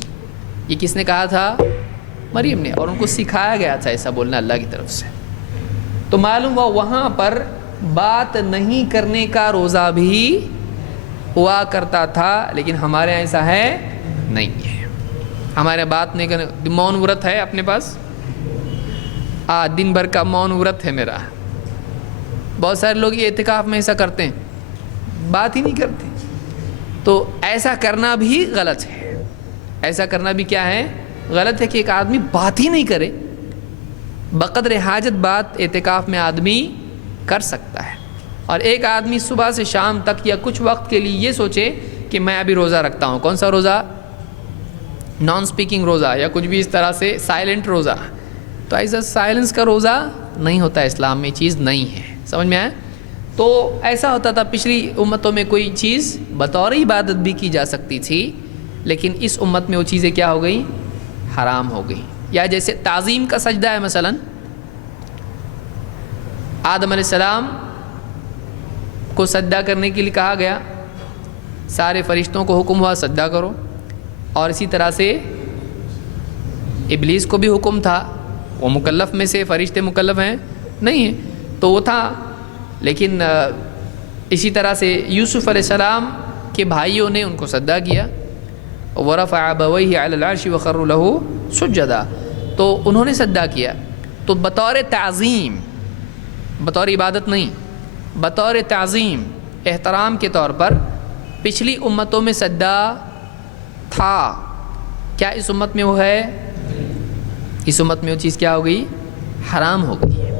یہ کس نے کہا تھا؟ مریم نے, اور ان کو سکھایا گیا تھا ایسا بولنا اللہ کی طرف سے. تو معلوم ہوا وہاں پر بات نہیں کرنے کا روزہ بھی ہوا کرتا تھا, لیکن ہمارے یہاں ایسا ہے نہیں ہے. ہمارے بات نہیں کرنے, مون ورت ہے اپنے پاس, دن بھر کا مون ورت ہے میرا. بہت سارے لوگ یہ اعتکاف میں ایسا کرتے ہیں, بات ہی نہیں کرتے. تو ایسا کرنا بھی غلط ہے. ایسا کرنا بھی کیا ہے؟ غلط ہے کہ ایک آدمی بات ہی نہیں کرے. بقدر حاجت بات اعتکاف میں آدمی کر سکتا ہے. اور ایک آدمی صبح سے شام تک یا کچھ وقت کے لیے یہ سوچے کہ میں ابھی روزہ رکھتا ہوں. کون سا روزہ؟ نان سپیکنگ روزہ, یا کچھ بھی اس طرح سے سائلنٹ روزہ. تو ایسا سائلنس کا روزہ نہیں ہوتا ہے, اسلام میں چیز نہیں ہے. سمجھ میں آیا؟ تو ایسا ہوتا تھا پچھلی امتوں میں, کوئی چیز بطور عبادت بھی کی جا سکتی تھی, لیکن اس امت میں وہ چیزیں کیا ہو گئی؟ حرام ہو گئی. یا جیسے تعظیم کا سجدہ ہے, مثلا آدم علیہ السلام کو سجدہ کرنے کے لیے کہا گیا, سارے فرشتوں کو حکم ہوا سجدہ کرو. اور اسی طرح سے ابلیس کو بھی حکم تھا, وہ مکلف میں سے, فرشتے مکلف ہیں نہیں ہیں تو وہ تھا. لیکن اسی طرح سے یوسف علیہ السلام کے بھائیوں نے ان کو سجدہ کیا, وَرَفَعَ أَبَوَيْهِ عَلَى الْعَرْشِ وَخَرُّوا لَهُ سُجَّدًا, تو انہوں نے سجدہ کیا. تو بطور تعظیم, بطور عبادت نہیں, بطور تعظیم احترام کے طور پر پچھلی امتوں میں سجدہ تھا. کیا اس امت میں وہ ہے؟ اس امت میں وہ چیز کیا ہو گئی؟ حرام ہو گئی ہے.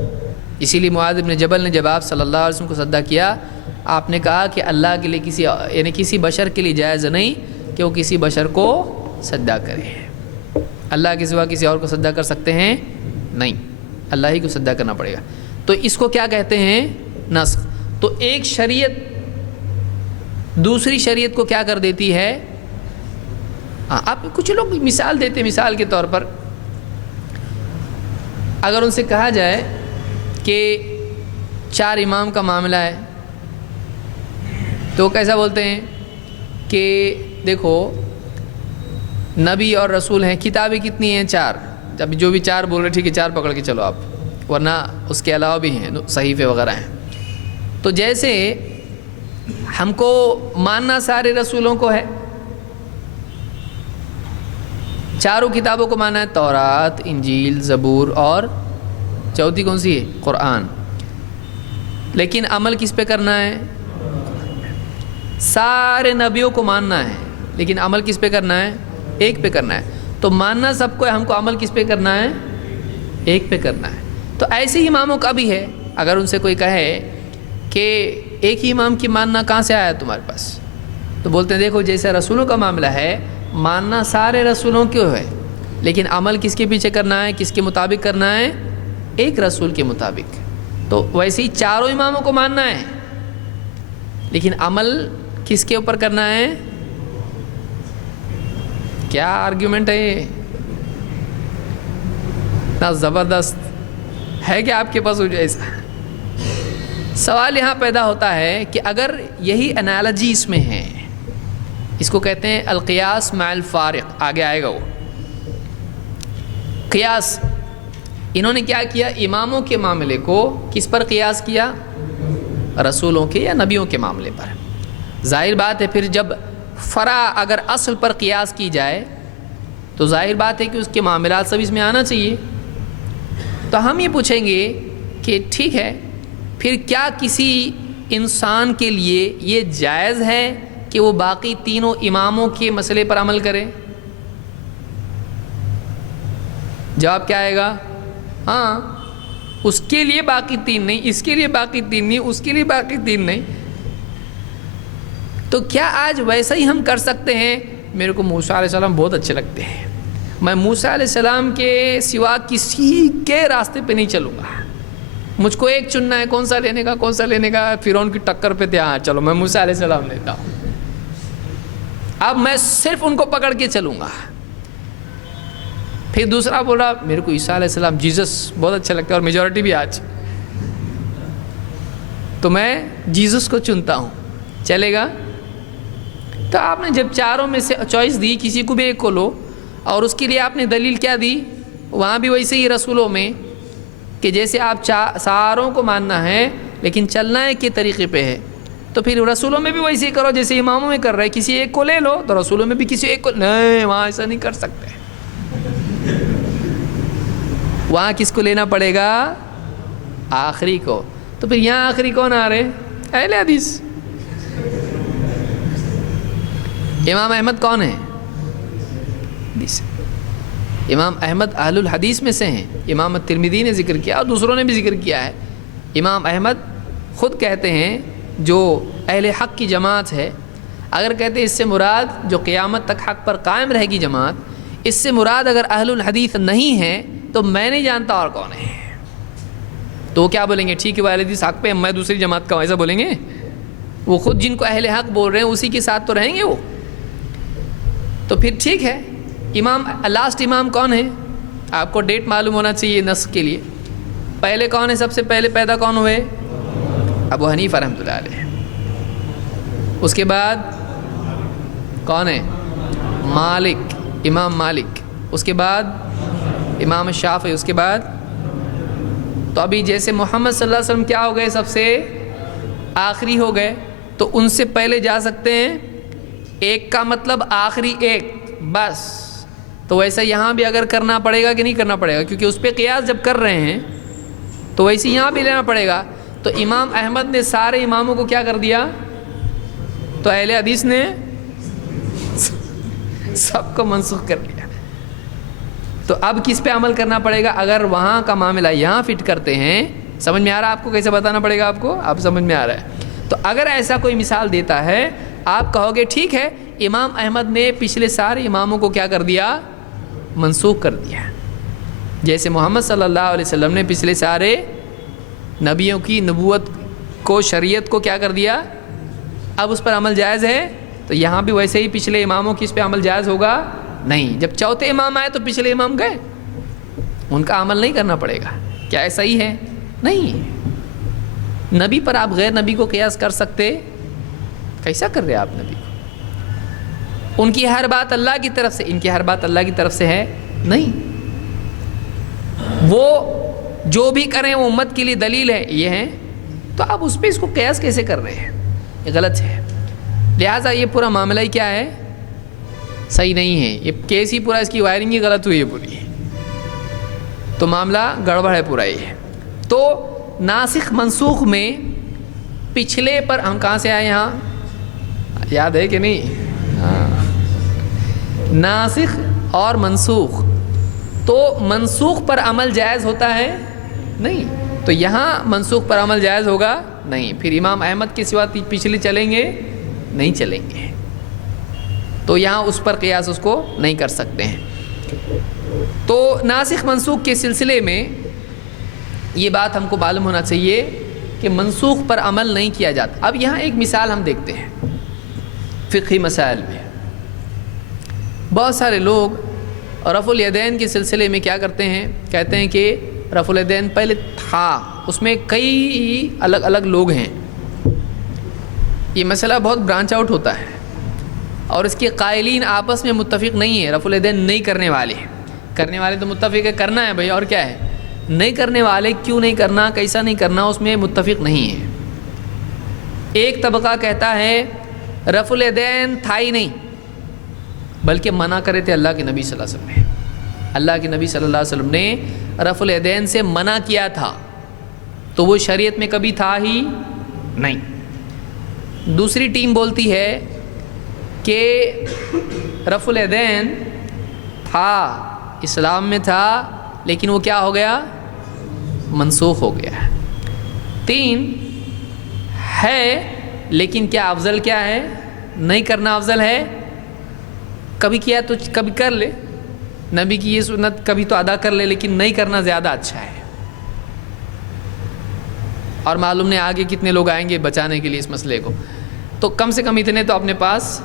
اسی لیے معاذ بن جبل نے جب آپ صلی اللہ علیہ وسلم کو سجدہ کیا, آپ نے کہا کہ اللہ کے لیے یعنی کسی بشر کے لیے جائز نہیں کہ وہ کسی بشر کو سجدہ کرے. اللہ کے سوا کسی اور کو سجدہ کر سکتے ہیں؟ نہیں, اللہ ہی کو سجدہ کرنا پڑے گا. تو اس کو کیا کہتے ہیں؟ نسخ. تو ایک شریعت دوسری شریعت کو کیا کر دیتی ہے؟ آپ کچھ لوگ مثال دیتے ہیں, مثال کے طور پر اگر ان سے کہا جائے کہ 4 امام کا معاملہ ہے, تو وہ کیسا بولتے ہیں کہ دیکھو نبی اور رسول ہیں, کتابیں کتنی ہیں؟ 4. جب جو بھی 4 بول رہے ٹھیک ہے 4 پکڑ کے چلو آپ, ورنہ اس کے علاوہ بھی ہیں, صحیفے وغیرہ ہیں. تو جیسے ہم کو ماننا سارے رسولوں کو ہے, چاروں کتابوں کو ماننا ہے, تورات, انجیل, زبور اور چوتھی کون سی ہے؟ قرآن. لیکن عمل کس پہ کرنا ہے؟ سارے نبیوں کو ماننا ہے, لیکن عمل کس پہ کرنا ہے؟ ایک پہ کرنا ہے. تو ماننا سب کو ہے, ہم کو عمل کس پہ کرنا ہے؟ ایک پہ کرنا ہے. تو ایسے ہی اماموں کا بھی ہے. اگر ان سے کوئی کہے کہ ایک ہی امام کی ماننا کہاں سے آیا تمہارے پاس, تو بولتے ہیں دیکھو جیسے رسولوں کا معاملہ ہے, ماننا سارے رسولوں کیوں ہے, لیکن عمل کس کے پیچھے کرنا ہے, کس کے مطابق کرنا ہے؟ ایک رسول کے مطابق. تو ویسے ہی چاروں اماموں کو ماننا ہے, لیکن عمل کس کے اوپر کرنا ہے؟ کیا آرگیومنٹ ہے یہ؟ اتنا زبردست ہے کہ آپ کے پاس ہو جائے ایسا. سوال یہاں پیدا ہوتا ہے کہ اگر یہی انالوجی اس میں ہے, اس کو کہتے ہیں القیاس مع الفارق, آگے آئے گا وہ قیاس. انہوں نے کیا کیا؟ اماموں کے معاملے کو کس پر قیاس کیا؟ رسولوں کے یا نبیوں کے معاملے پر. ظاہر بات ہے پھر جب فرع اگر اصل پر قیاس کی جائے تو ظاہر بات ہے کہ اس کے معاملات سب اس میں آنا چاہیے. تو ہم یہ پوچھیں گے کہ ٹھیک ہے, پھر کیا کسی انسان کے لیے یہ جائز ہے کہ وہ باقی تینوں اماموں کے مسئلے پر عمل کرے؟ جواب کیا آئے گا؟ ہاں, اس کے لیے باقی 3 نہیں, اس کے لیے باقی 3 نہیں, اس کے لیے باقی 3 نہیں. تو کیا آج ویسا ہی ہم کر سکتے ہیں؟ میرے کو موسیٰ علیہ السلام بہت اچھے لگتے ہیں, میں موسیٰ علیہ السلام کے سوا کسی کے راستے پہ نہیں چلوں گا, مجھ کو ایک چننا ہے, کون سا لینے کا, کون سا لینے کا؟ فرعون کی ٹکر پہ تھے, ہاں چلو میں موسیٰ علیہ السلام لیتا ہوں. اب میں صرف ان کو پکڑ کے چلوں گا. پھر دوسرا بولا میرے کو عیسیٰ علیہ السلام جیزس بہت اچھا لگتا ہے اور میجورٹی بھی آج, تو میں جیزس کو چنتا ہوں. چلے گا؟ تو آپ نے جب چاروں میں سے چوائس دی, کسی کو بھی ایک کو لو, اور اس کے لیے آپ نے دلیل کیا دی؟ وہاں بھی ویسے ہی رسولوں میں کہ جیسے آپ ساروں کو ماننا ہے لیکن چلنا ہے کہ طریقے پہ ہے, تو پھر رسولوں میں بھی ویسے ہی کرو جیسے اماموں میں کر رہے, کسی ایک کو لے لو. تو رسولوں میں بھی کسی ایک کو, نہیں وہاں ایسا نہیں کر سکتے, وہاں کس کو لینا پڑے گا؟ آخری کو. تو پھر یہاں آخری کون آ رہے؟ اہل حدیث. امام احمد کون ہیں؟ امام احمد اہل الحدیث میں سے ہیں. امام ترمذی نے ذکر کیا اور دوسروں نے بھی ذکر کیا ہے. امام احمد خود کہتے ہیں جو اہل حق کی جماعت ہے, اگر کہتے ہیں اس سے مراد جو قیامت تک حق پر قائم رہے گی جماعت, اس سے مراد اگر اہل الحدیث نہیں ہے تو میں نہیں جانتا اور کون ہے. تو وہ کیا بولیں گے؟ ٹھیک ہے وہ اہل حدیث حق پہ, میں دوسری جماعت کا, ایسا بولیں گے؟ وہ خود جن کو اہل حق بول رہے ہیں اسی کے ساتھ تو رہیں گے وہ. تو پھر ٹھیک ہے. امام لاسٹ امام کون ہے؟ آپ کو ڈیٹ معلوم ہونا چاہیے نسخ کے لیے. پہلے کون ہے؟ سب سے پہلے پیدا کون ہوئے؟ ابو حنیفہ رحمۃ اللہ علیہ. اس کے بعد کون ہے؟ مالک, امام مالک. اس کے بعد امام شافعی. اس کے بعد تو ابھی جیسے محمد صلی اللہ علیہ وسلم کیا ہو گئے؟ سب سے آخری ہو گئے, تو ان سے پہلے جا سکتے ہیں. ایک کا مطلب آخری ایک بس. تو ویسا یہاں بھی اگر کرنا پڑے گا کہ نہیں کرنا پڑے گا؟ کیونکہ اس پہ قیاس جب کر رہے ہیں تو ویسے یہاں بھی لینا پڑے گا. تو امام احمد نے سارے اماموں کو کیا کر دیا؟ تو اہل حدیث نے سب کو منسوخ کر دیا. تو اب کس پہ عمل کرنا پڑے گا؟ اگر وہاں کا معاملہ یہاں فٹ کرتے ہیں, سمجھ میں آ رہا ہے آپ کو کیسے بتانا پڑے گا؟ آپ کو آپ سمجھ میں آ رہا ہے. تو اگر ایسا کوئی مثال دیتا ہے, آپ کہو گے ٹھیک ہے امام احمد نے پچھلے سارے اماموں کو کیا کر دیا؟ منسوخ کر دیا. جیسے محمد صلی اللہ علیہ وسلم نے پچھلے سارے نبیوں کی نبوت کو, شریعت کو کیا کر دیا؟ اب اس پر عمل جائز ہے. تو یہاں بھی ویسے ہی پچھلے اماموں کی اس پہ عمل جائز ہوگا نہیں. جب چوتھے امام آئے تو پچھلے امام گئے, ان کا عمل نہیں کرنا پڑے گا. کیا ایسا ہی ہے؟ نہیں. نبی پر آپ غیر نبی کو قیاس کر سکتے؟ کیسا کر رہے آپ نبی کو؟ ان کی ہر بات اللہ کی طرف سے, ان کی ہر بات اللہ کی طرف سے ہے نہیں. وہ جو بھی کریں وہ امت کے لیے دلیل ہے, یہ ہیں. تو آپ اس پہ اس کو قیاس کیسے کر رہے ہیں؟ یہ غلط ہے. لہٰذا یہ پورا معاملہ ہی کیا ہے؟ صحیح نہیں ہے. یہ کیس ہی پورا, اس کی وائرنگ ہی غلط ہوئی ہے پوری. تو معاملہ گڑبڑ ہے پورا یہ. تو ناسخ منسوخ میں پچھلے پر ہم کہاں سے آئے؟ یہاں یاد ہے کہ نہیں؟ ناسخ اور منسوخ. تو منسوخ پر عمل جائز ہوتا ہے نہیں, تو یہاں منسوخ پر عمل جائز ہوگا نہیں. پھر امام احمد کے سوا پچھلے چلیں گے نہیں چلیں گے. تو یہاں اس پر قیاس اس کو نہیں کر سکتے ہیں. تو ناسخ منسوخ کے سلسلے میں یہ بات ہم کو معلوم ہونا چاہیے کہ منسوخ پر عمل نہیں کیا جاتا. اب یہاں ایک مثال ہم دیکھتے ہیں فقہی مسائل میں. بہت سارے لوگ رفع الیدین کے سلسلے میں کیا کرتے ہیں؟ کہتے ہیں کہ رفع الیدین پہلے تھا, اس میں کئی الگ الگ لوگ ہیں. یہ مسئلہ بہت برانچ آؤٹ ہوتا ہے اور اس کے قائلین آپس میں متفق نہیں ہیں. رفع الیدین نہیں کرنے والے تو متفق ہے کرنا ہے بھائی, اور کیا ہے. نہیں کرنے والے کیوں نہیں کرنا, کیسا نہیں کرنا, اس میں متفق نہیں ہے. ایک طبقہ کہتا ہے رفع الیدین تھا ہی نہیں, بلکہ منع کرے تھے اللہ کے نبی صلی اللہ علیہ وسلم نے. اللہ کے نبی صلی اللہ علیہ وسلم نے رفع الیدین سے منع کیا تھا, تو وہ شریعت میں کبھی تھا ہی نہیں. دوسری ٹیم بولتی ہے کہ رفع الیدین تھا, اسلام میں تھا, لیکن وہ کیا ہو گیا؟ منسوخ ہو گیا. تین ہے لیکن کیا افضل کیا ہے؟ نہیں کرنا افضل ہے. کبھی کیا تو کبھی کر لے, نبی کی یہ سنت کبھی تو ادا کر لے, لیکن نہیں کرنا زیادہ اچھا ہے. اور معلوم نہیں آگے کتنے لوگ آئیں گے بچانے کے لیے اس مسئلے کو. تو کم سے کم اتنے تو اپنے پاس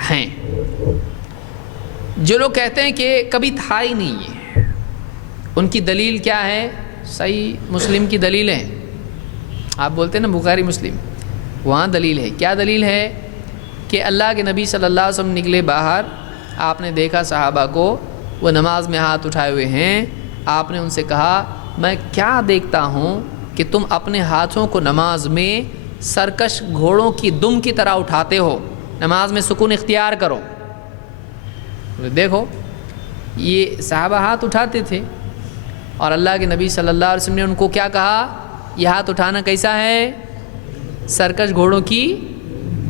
ہیں. جو لوگ کہتے ہیں کہ کبھی تھا ہی نہیں ہے، ان کی دلیل کیا ہے؟ صحیح مسلم کی دلیل ہے. آپ بولتے ہیں نا بخاری مسلم، وہاں دلیل ہے. کیا دلیل ہے؟ کہ اللہ کے نبی صلی اللہ علیہ وسلم نکلے باہر، آپ نے دیکھا صحابہ کو وہ نماز میں ہاتھ اٹھائے ہوئے ہیں. آپ نے ان سے کہا میں کیا دیکھتا ہوں کہ تم اپنے ہاتھوں کو نماز میں سرکش گھوڑوں کی دم کی طرح اٹھاتے ہو، نماز میں سکون اختیار کرو. دیکھو یہ صحابہ ہاتھ اٹھاتے تھے اور اللہ کے نبی صلی اللہ علیہ وسلم نے ان کو کیا کہا؟ یہ ہاتھ اٹھانا کیسا ہے؟ سرکش گھوڑوں کی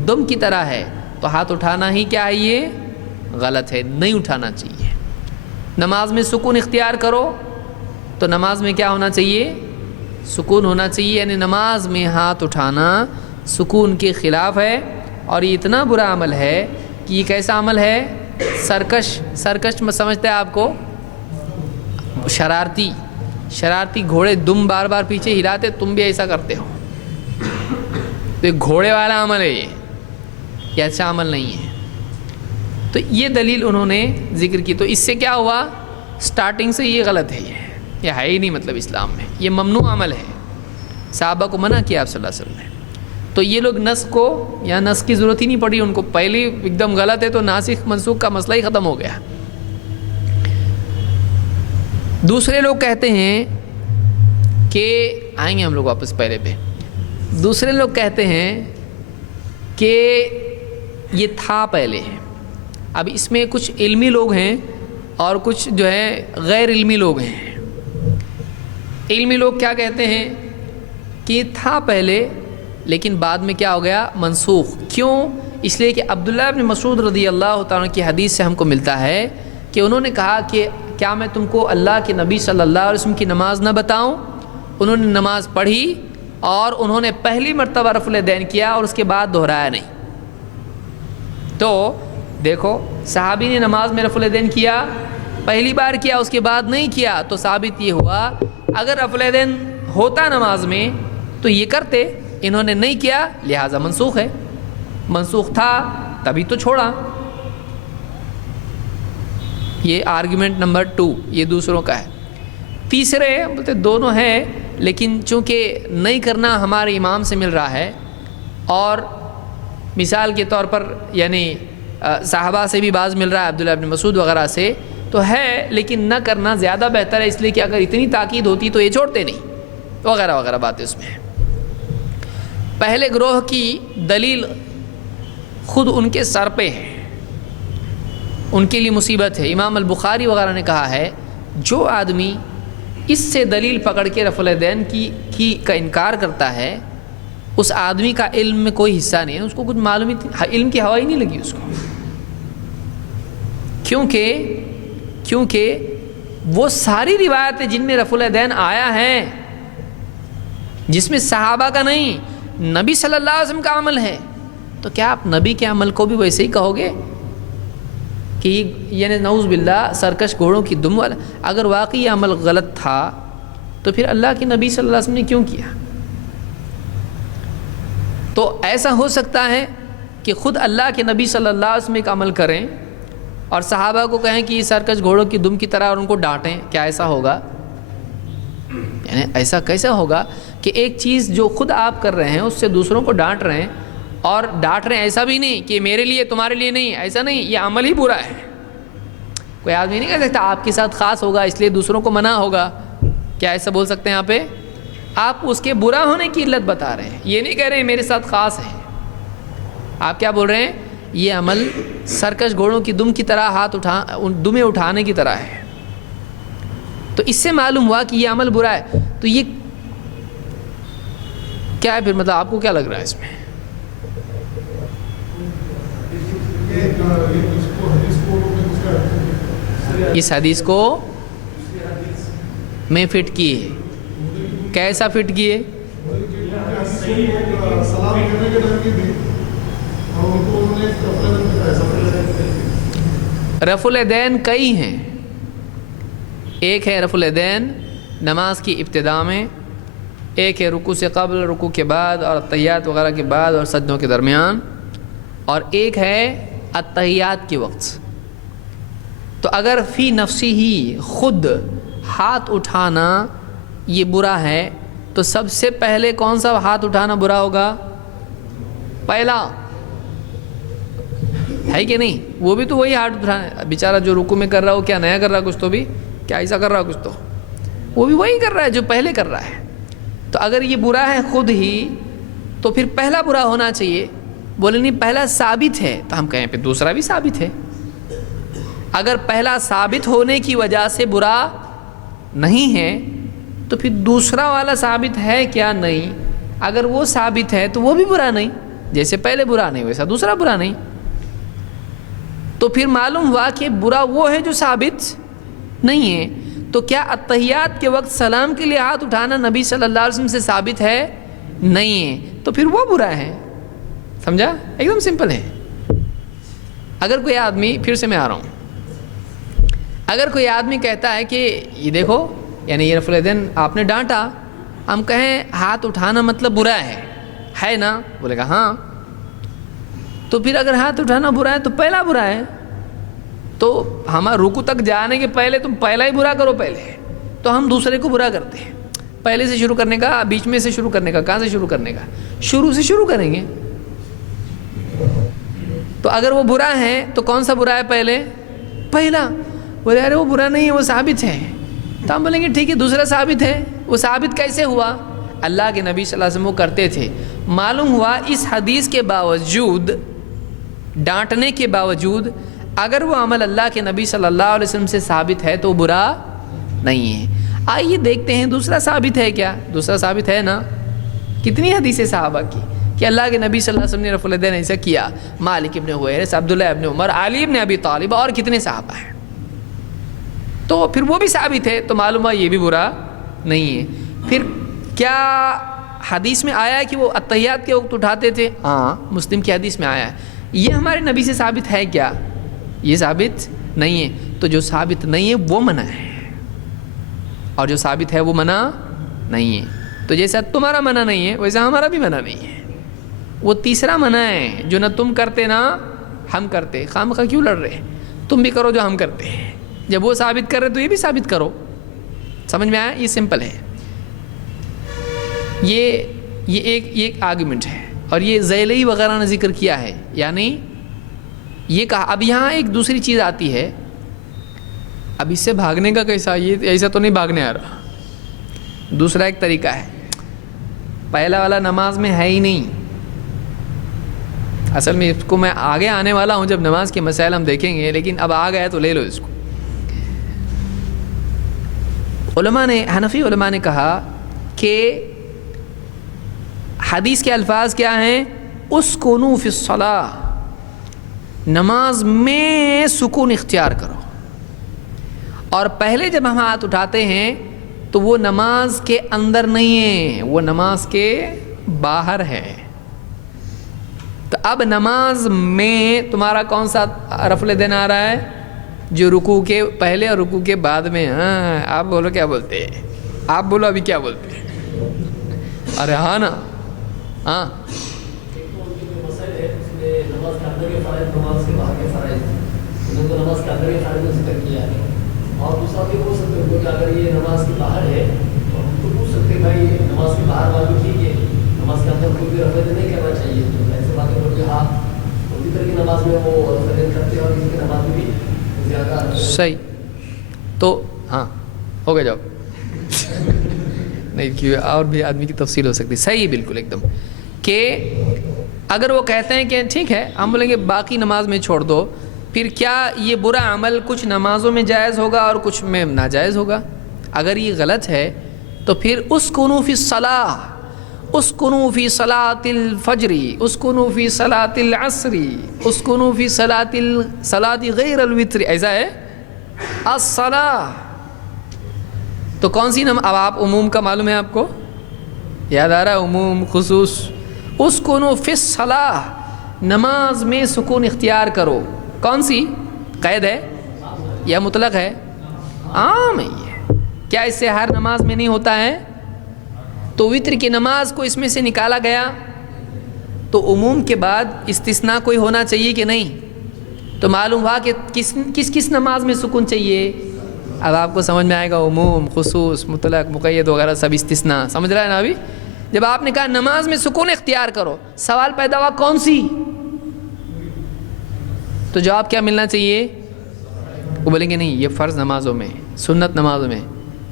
دم کی طرح ہے. تو ہاتھ اٹھانا ہی کیا ہے؟ یہ غلط ہے، نہیں اٹھانا چاہیے. نماز میں سکون اختیار کرو، تو نماز میں کیا ہونا چاہیے؟ سکون ہونا چاہیے. یعنی نماز میں ہاتھ اٹھانا سکون کے خلاف ہے، اور یہ اتنا برا عمل ہے کہ یہ کیسا عمل ہے؟ سرکش میں سمجھتے ہیں آپ کو؟ شرارتی گھوڑے دم بار بار پیچھے ہلاتے، تم بھی ایسا کرتے ہو، تو یہ گھوڑے والا عمل ہے، یہ اچھا عمل نہیں ہے. تو یہ دلیل انہوں نے ذکر کی. تو اس سے کیا ہوا؟ سٹارٹنگ سے یہ غلط ہے، یہ ہے ہی نہیں مطلب اسلام میں، یہ ممنوع عمل ہے. صحابہ کو منع کیا آپ صلی اللہ علیہ وسلم نے. تو یہ لوگ نسخ کو، یا نسخ کی ضرورت ہی نہیں پڑی ان کو، پہلے ایک دم غلط ہے تو ناسخ منسوخ کا مسئلہ ہی ختم ہو گیا. دوسرے لوگ کہتے ہیں کہ آئیں گے ہم لوگ واپس پہلے پہ. دوسرے لوگ کہتے ہیں کہ یہ تھا پہلے ہے. اب اس میں کچھ علمی لوگ ہیں اور کچھ جو ہے غیر علمی لوگ ہیں. علمی لوگ کیا کہتے ہیں کہ یہ تھا پہلے لیکن بعد میں کیا ہو گیا؟ منسوخ. کیوں؟ اس لیے کہ عبداللہ ابن مسعود رضی اللہ تعالیٰ کی حدیث سے ہم کو ملتا ہے کہ انہوں نے کہا کہ کیا میں تم کو اللہ کے نبی صلی اللہ علیہ وسلم کی نماز نہ بتاؤں؟ انہوں نے نماز پڑھی اور انہوں نے پہلی مرتبہ رفع الیدین کیا اور اس کے بعد دہرایا نہیں. تو دیکھو صحابی نے نماز میں رفع الیدین کیا، پہلی بار کیا، اس کے بعد نہیں کیا، تو ثابت یہ ہوا اگر رفع الیدین ہوتا نماز میں تو یہ کرتے، انہوں نے نہیں کیا لہٰذا منسوخ ہے. منسوخ تھا تبھی تو چھوڑا. یہ آرگیومنٹ نمبر 2 یہ دوسروں کا ہے. تیسرے بولتے دونوں ہیں، لیکن چونکہ نہیں کرنا ہمارے امام سے مل رہا ہے، اور مثال کے طور پر یعنی صحابہ سے بھی بعض مل رہا ہے، عبداللہ ابن مسعود وغیرہ سے تو ہے، لیکن نہ کرنا زیادہ بہتر ہے، اس لیے کہ اگر اتنی تاکید ہوتی تو یہ چھوڑتے نہیں، وغیرہ وغیرہ باتیں اس میں ہیں. پہلے گروہ کی دلیل خود ان کے سر پہ ہے، ان کے لیے مصیبت ہے. امام البخاری وغیرہ نے کہا ہے جو آدمی اس سے دلیل پکڑ کے رفع الیدین کا انکار کرتا ہے، اس آدمی کا علم میں کوئی حصہ نہیں ہے، اس کو کچھ معلوم ہی، علم کی ہوا ہی نہیں لگی اس کو. کیونکہ وہ ساری روایتیں جن میں رفع الیدین آیا ہے، جس میں صحابہ کا نہیں نبی صلی اللہ علیہ وسلم کا عمل ہے، تو کیا آپ نبی کے عمل کو بھی ویسے ہی کہو گے کہ یعنی نعوذ باللہ سرکش گھوڑوں کی دم والا؟ اگر واقعی یہ عمل غلط تھا تو پھر اللہ کے نبی صلی اللہ علیہ وسلم نے کیوں کیا؟ تو ایسا ہو سکتا ہے کہ خود اللہ کے نبی صلی اللہ علیہ وسلم ایک عمل کریں اور صحابہ کو کہیں کہ یہ سرکش گھوڑوں کی دم کی طرح، اور ان کو ڈانٹیں. کیا ایسا ہوگا؟ یعنی ایسا کیسے ہوگا کہ ایک چیز جو خود آپ کر رہے ہیں اس سے دوسروں کو ڈانٹ رہے ہیں، اور ڈانٹ رہے ہیں ایسا بھی نہیں کہ میرے لیے تمہارے لیے نہیں، ایسا نہیں، یہ عمل ہی برا ہے. کوئی آدمی نہیں کہہ سکتا آپ کے ساتھ خاص ہوگا اس لیے دوسروں کو منع ہوگا. کیا ایسا بول سکتے ہیں یہاں پہ؟ آپ اس کے برا ہونے کی علت بتا رہے ہیں، یہ نہیں کہہ رہے ہیں میرے ساتھ خاص ہے. آپ کیا بول رہے ہیں؟ یہ عمل سرکش گھوڑوں کی دم کی طرح دمیں اٹھانے کی طرح ہے. تو اس سے معلوم ہوا کہ یہ عمل برا ہے. تو یہ کیا ہے پھر؟ مطلب آپ کو کیا لگ رہا ہے اس میں؟ اس حدیث کو میں فٹ کیے. کیسا فٹ کیے؟ رفع الیدین کئی ہیں. ایک ہے رفع الیدین نماز کی ابتدا میں، ایک ہے رکوع سے قبل، رکوع کے بعد، اور تحیات وغیرہ کے بعد اور سجدوں کے درمیان، اور ایک ہے التحیات کے وقت. تو اگر فی نفسی ہی خود ہاتھ اٹھانا یہ برا ہے تو سب سے پہلے کون سا ہاتھ اٹھانا برا ہوگا؟ پہلا ہے کہ نہیں؟ وہ بھی تو وہی ہاتھ اٹھانا. بیچارہ جو رکوع میں کر رہا ہو کیا نیا کر رہا کچھ تو بھی؟ کیا ایسا کر رہا کچھ تو وہ بھی وہی کر رہا ہے جو پہلے کر رہا ہے. تو اگر یہ برا ہے خود ہی تو پھر پہلا برا ہونا چاہیے. بولے نہیں پہلا ثابت ہے تو ہم کہیں پھر دوسرا بھی ثابت ہے. اگر پہلا ثابت ہونے کی وجہ سے برا نہیں ہے تو پھر دوسرا والا ثابت ہے کیا؟ نہیں. اگر وہ ثابت ہے تو وہ بھی برا نہیں. جیسے پہلے برا نہیں ویسا دوسرا برا نہیں. تو پھر معلوم ہوا کہ برا وہ ہے جو ثابت نہیں ہے. تو کیا التحیات کے وقت سلام کے لیے ہاتھ اٹھانا نبی صلی اللہ علیہ وسلم سے ثابت ہے؟ نہیں ہے. تو پھر وہ برا ہے. سمجھا؟ ایک دم سمپل ہے. اگر کوئی آدمی، پھر سے میں آ رہا ہوں، اگر کوئی آدمی کہتا ہے کہ یہ دیکھو یعنی یہ رفع الیدین آپ نے ڈانٹا، ہم کہیں ہاتھ اٹھانا مطلب برا ہے نا؟ بولے گا ہاں. تو پھر اگر ہاتھ اٹھانا برا ہے تو پہلا برا ہے. تو ہمارا رکوع تک جانے کے پہلے تم پہلا ہی برا کرو پہلے، تو ہم دوسرے کو برا کرتے ہیں. پہلے سے شروع کرنے کا، بیچ میں سے شروع کرنے کا، کہاں سے شروع کرنے کا؟ شروع سے شروع کریں گے. تو اگر وہ برا ہے تو کون سا برا ہے پہلے؟ پہلا. بولے ارے وہ برا نہیں ہے وہ ثابت ہے. تو ہم بولیں گے ٹھیک ہے دوسرا ثابت ہے. وہ ثابت کیسے ہوا؟ اللہ کے نبی صلی اللہ علیہ وسلم وہ کرتے تھے. معلوم ہوا اس حدیث کے باوجود، ڈانٹنے کے باوجود، اگر وہ عمل اللہ کے نبی صلی اللہ علیہ وسلم سے ثابت ہے تو وہ برا نہیں ہے. آئیے دیکھتے ہیں دوسرا ثابت ہے کیا. دوسرا ثابت ہے نا. کتنی حدیثیں صحابہ کی کہ اللہ کے نبی صلی اللہ علیہ وسلم نے رفع الیدین ایسا کیا. مالک ابن حویرث، عبداللہ ابن عمر، علی ابن ابی طالب اور کتنے صحابہ ہیں. تو پھر وہ بھی ثابت ہے تو معلوم ہے یہ بھی برا نہیں ہے. پھر کیا حدیث میں آیا ہے کہ وہ التحیات کے وقت اٹھاتے تھے؟ ہاں مسلم کی حدیث میں آیا ہے. یہ ہمارے نبی سے ثابت ہے کیا؟ یہ ثابت نہیں ہے. تو جو ثابت نہیں ہے وہ منع ہے اور جو ثابت ہے وہ منع نہیں ہے. تو جیسا تمہارا منع نہیں ہے ویسا ہمارا بھی منع نہیں ہے. وہ تیسرا منع ہے جو نہ تم کرتے نہ ہم کرتے. خواہ کیوں لڑ رہے؟ تم بھی کرو جو ہم کرتے ہیں. جب وہ ثابت کر رہے تو یہ بھی ثابت کرو. سمجھ میں آیا؟ یہ سمپل ہے. یہ ایک آرگومنٹ ہے. اور یہ ذیلی وغیرہ نے ذکر کیا ہے. یعنی یہ کہا. اب یہاں ایک دوسری چیز آتی ہے. اب اس سے بھاگنے کا کیسا؟ یہ ایسا تو نہیں بھاگنے آ رہا. دوسرا ایک طریقہ ہے. پہلا والا نماز میں ہے ہی نہیں. اصل میں اس کو میں آگے آنے والا ہوں جب نماز کے مسائل ہم دیکھیں گے، لیکن اب آ گیا تو لے لو اس کو. علماء نے، حنفی علماء نے کہا کہ حدیث کے الفاظ کیا ہیں؟ اسکنوا فی الصلاۃ، نماز میں سکون اختیار کرو. اور پہلے جب ہم ہاتھ اٹھاتے ہیں تو وہ نماز کے اندر نہیں ہے، وہ نماز کے باہر ہے. تو اب نماز میں تمہارا کون سا رفع الیدین آ رہا ہے؟ جو رکوع کے پہلے اور رکوع کے بعد میں. ہاں آپ بولو کیا بولتے ہیں؟ آپ بولو ابھی کیا بولتے ہیں؟ ارے ہاں نا. ہاں اور دوسرا بھی ہو سکتے ہیں کہ اگر یہ نماز کے باہر ہے تو ہم تو پوچھ سکتے ہیں بھائی نماز کے باہر والی ٹھیک ہے، نماز کے اندر کوئی بھی رفع الیدین نہیں کرنا چاہیے. تو ایسے باتیں بول کے ہاں اسی طرح کی نماز میں وہ رفع الیدین کرتے ہیں اور اس کی نماز میں بھی زیادہ صحیح. تو ہاں ہو گیا جاؤ. نہیں کیوں اور بھی آدمی کی تفصیل ہو سکتی. صحیح بالکل ایک دم. کہ اگر وہ کہتے ہیں کہ ٹھیک ہے ہم بولیں گے باقی نماز میں چھوڑ دو، پھر کیا یہ برا عمل کچھ نمازوں میں جائز ہوگا اور کچھ میں ناجائز ہوگا؟ اگر یہ غلط ہے تو پھر اسکنوا فی الصلاۃ، اسکنوا فی صلاۃ الفجر، اسکنوا فی صلاۃ العصر، اسکنوا فی صلاۃ غیر الوتر. ایسا ہے الصلاۃ. تو کون سی اب آپ عموم کا معلوم ہے آپ کو؟ یاد آ رہا ہے عموم خصوص؟ اسکنوا فی الصلاۃ، نماز میں سکون اختیار کرو. کون سی قید ہے یا مطلق ہے؟ عام ہے. یہ کیا اس سے ہر نماز میں نہیں ہوتا ہے؟ تو وتر کی نماز کو اس میں سے نکالا گیا تو عموم کے بعد استثناء کوئی ہونا چاہیے کہ نہیں؟ تو معلوم ہوا کہ کس نماز میں سکون چاہیے. اب آپ کو سمجھ میں آئے گا عموم، خصوص، مطلق، مقید وغیرہ سب استثناء. سمجھ رہا ہے نا ابھی؟ جب آپ نے کہا نماز میں سکون اختیار کرو، سوال پیدا ہوا کون سی؟ تو جواب کیا ملنا چاہیے؟ وہ بولیں گے نہیں یہ فرض نمازوں میں، سنت نمازوں میں.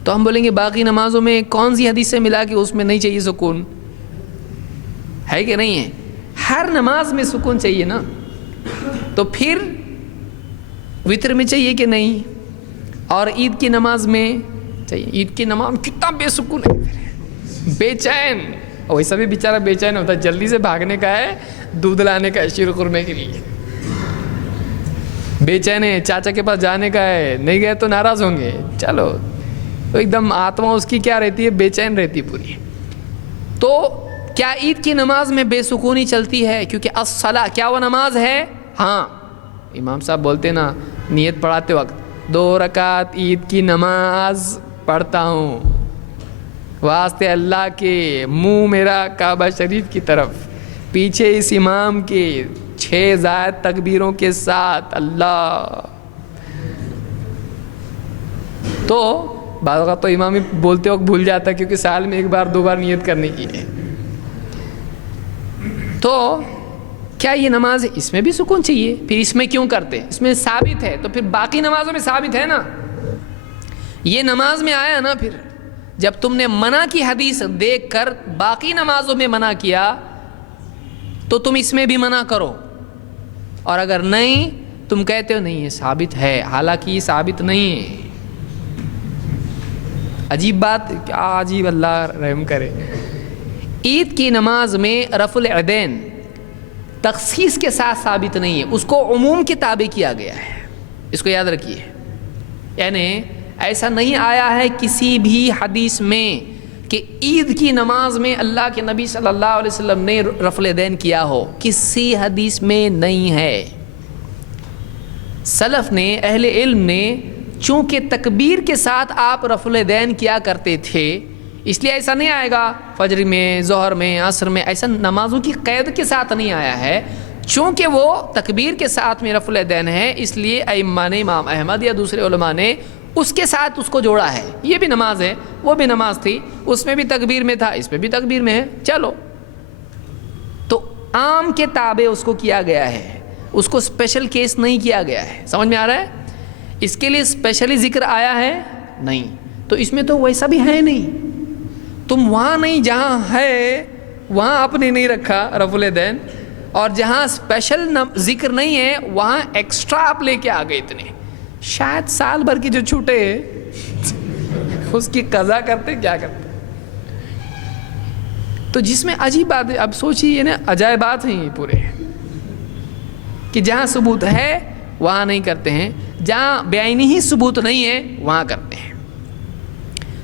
تو ہم بولیں گے باقی نمازوں میں کون سی حدیث سے ملا کہ اس میں نہیں چاہیے سکون؟ ہے کہ نہیں ہے؟ ہر نماز میں سکون چاہیے نا. تو پھر وتر میں چاہیے کہ نہیں؟ اور عید کی نماز میں چاہیے. عید کی نماز میں کتنا بے سکون ہے، بے چین. ویسا بھی بیچارہ بے چین ہوتا ہے، جلدی سے بھاگنے کا ہے، دودھ لانے کا ہے شیر خرمے کے لیے. بے چین ہے، چاچا کے پاس جانے کا ہے، نہیں گئے تو ناراض ہوں گے. چلو تو ایک دم آتما اس کی کیا رہتی ہے؟ بے چین رہتی پوری. تو کیا عید کی نماز میں بے سکونی چلتی ہے؟ کیونکہ الصلاۃ کیا وہ نماز ہے؟ ہاں امام صاحب بولتے نا نیت پڑھاتے وقت 2 رکعت عید کی نماز پڑھتا ہوں واسطے اللہ کے، منہ میرا کعبہ شریف کی طرف، پیچھے اس امام کے 6 زائد تکبیروں کے ساتھ اللہ. تو بعض اوقات تو امام بولتے وقت بھول جاتا ہے کیونکہ سال میں 1 بار 2 بار نیت کرنے کی ہے. تو کیا یہ نماز ہے؟ اس میں بھی سکون چاہیے. پھر اس میں کیوں کرتے؟ اس میں ثابت ہے تو پھر باقی نمازوں میں ثابت ہے نا. یہ نماز میں آیا نا. پھر جب تم نے منع کی حدیث دیکھ کر باقی نمازوں میں منع کیا تو تم اس میں بھی منع کرو. اور اگر نہیں تم کہتے ہو نہیں یہ ثابت ہے، حالانکہ یہ ثابت نہیں ہے. عجیب بات، کیا عجیب، اللہ رحم کرے. عید کی نماز میں رفع الیدین تخصیص کے ساتھ ثابت نہیں ہے، اس کو عموم کے تابع کیا گیا ہے. اس کو یاد رکھیے. یعنی ایسا نہیں آیا ہے کسی بھی حدیث میں کہ عید کی نماز میں اللہ کے نبی صلی اللہ علیہ وسلم نے رفع الیدین کیا ہو. کسی حدیث میں نہیں ہے. سلف نے، اہل علم نے، چونکہ تکبیر کے ساتھ آپ رفع الیدین کیا کرتے تھے اس لیے ایسا نہیں آئے گا فجر میں، ظہر میں، عصر میں. ایسا نمازوں کی قید کے ساتھ نہیں آیا ہے. چونکہ وہ تکبیر کے ساتھ میں رفع الیدین ہے اس لیے ائمہ نے، امام احمد یا دوسرے علماء نے اس کے ساتھ اس کو جوڑا ہے. یہ بھی نماز ہے، وہ بھی نماز تھی، اس میں بھی تکبیر میں تھا، اس میں بھی تکبیر میں ہے. چلو تو عام کے تابع اس کو کیا گیا ہے، اس کو اسپیشل کیس نہیں کیا گیا ہے. سمجھ میں آ رہا ہے؟ اس کے لیے اسپیشلی ذکر آیا ہے نہیں. تو اس میں تو ویسا بھی ہے نہیں. تم وہاں نہیں جہاں ہے وہاں آپ نے نہیں رکھا رفع الیدین، اور جہاں اسپیشل ذکر نہیں ہے وہاں ایکسٹرا آپ لے کے آ گئے. اتنے شاید سال بھر کی جو چھوٹے اس کی قضا کرتے کیا کرتے. تو جس میں عجیب بات ہے، اب سوچیے نا، عجائبات ہیں یہ پورے کہ جہاں ثبوت ہے وہاں نہیں کرتے ہیں، جہاں بعینی ہی ثبوت نہیں ہے وہاں کرتے ہیں.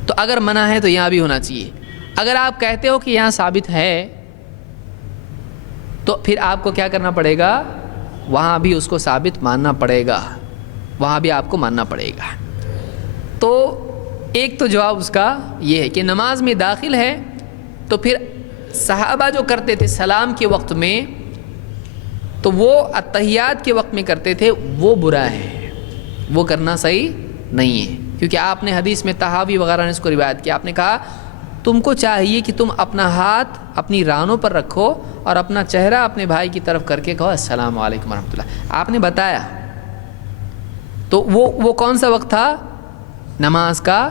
تو اگر منع ہے تو یہاں بھی ہونا چاہیے. اگر آپ کہتے ہو کہ یہاں ثابت ہے تو پھر آپ کو کیا کرنا پڑے گا؟ وہاں بھی اس کو ثابت ماننا پڑے گا، وہاں بھی آپ کو ماننا پڑے گا. تو ایک تو جواب اس کا یہ ہے کہ نماز میں داخل ہے تو پھر صحابہ جو کرتے تھے سلام کے وقت میں تو وہ اتحیات کے وقت میں کرتے تھے، وہ برا ہے، وہ کرنا صحیح نہیں ہے. کیونکہ آپ نے حدیث میں طحاوی وغیرہ نے اس کو روایت کیا. آپ نے کہا تم کو چاہیے کہ تم اپنا ہاتھ اپنی رانوں پر رکھو اور اپنا چہرہ اپنے بھائی کی طرف کر کے کہو السلام علیکم ورحمۃ اللہ. آپ نے بتایا. تو وہ کون سا وقت تھا؟ نماز کا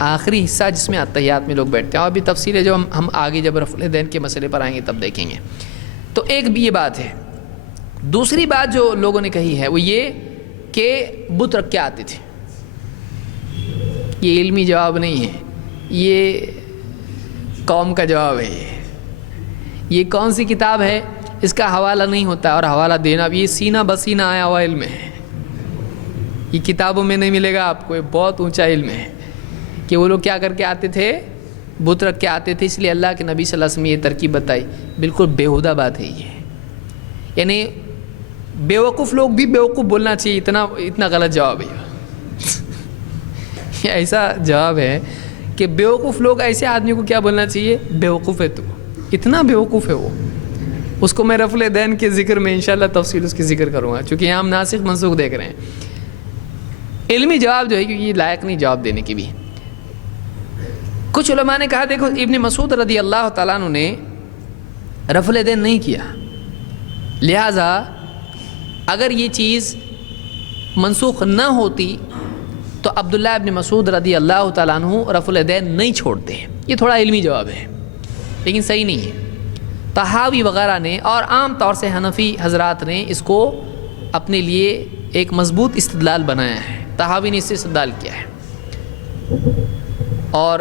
آخری حصہ جس میں اتحیات میں لوگ بیٹھتے ہیں. اور بھی تفصیل ہے جو ہم آگے جب رفع الیدین کے مسئلے پر آئیں گے تب دیکھیں گے. تو ایک بھی یہ بات ہے. دوسری بات جو لوگوں نے کہی ہے وہ یہ کہ بت رکھ کے آتے تھے. یہ علمی جواب نہیں ہے، یہ قوم کا جواب ہے. یہ کون سی کتاب ہے؟ اس کا حوالہ نہیں ہوتا، اور حوالہ دینا بھی یہ سینہ بسینہ آیا ہوا علم ہے. یہ کتابوں میں نہیں ملے گا آپ کو. یہ بہت اونچا علم ہے کہ وہ لوگ کیا کر کے آتے تھے؟ بت رکھ کے آتے تھے. اس لیے اللہ کے نبی صلی اللہ علیہ وسلم نے یہ ترکیب بتائی. بالکل بیہودہ بات ہے یہ. یعنی بیوقوف لوگ بھی بیوقوف بولنا چاہیے، اتنا غلط جواب ہے. یہ ایسا جواب ہے کہ بیوقوف لوگ ایسے آدمی کو کیا بولنا چاہیے؟ بیوقوف ہے تو. اتنا بیوقوف ہے وہ. اس کو میں رفع دین کے ذکر میں انشاءاللہ تفصیل اس کی ذکر کروں گا، چونکہ یہاں ہم ناسخ منسوخ دیکھ رہے ہیں۔ علمی جواب جو ہے کہ یہ لائق نہیں جواب دینے کی بھی۔ کچھ علماء نے کہا دیکھو ابن مسعود رضی اللہ تعالیٰ عنہ نے رفع دین نہیں کیا، لہٰذا اگر یہ چیز منسوخ نہ ہوتی تو عبداللہ ابن مسعود رضی اللہ تعالیٰ عنہ رفع دین نہیں چھوڑتے۔ یہ تھوڑا علمی جواب ہے لیکن صحیح نہیں ہے۔ طحاوی وغیرہ نے اور عام طور سے حنفی حضرات نے اس کو اپنے لیے ایک مضبوط استدلال بنایا ہے، طحاوی نے اس سے استدلال کیا ہے۔ اور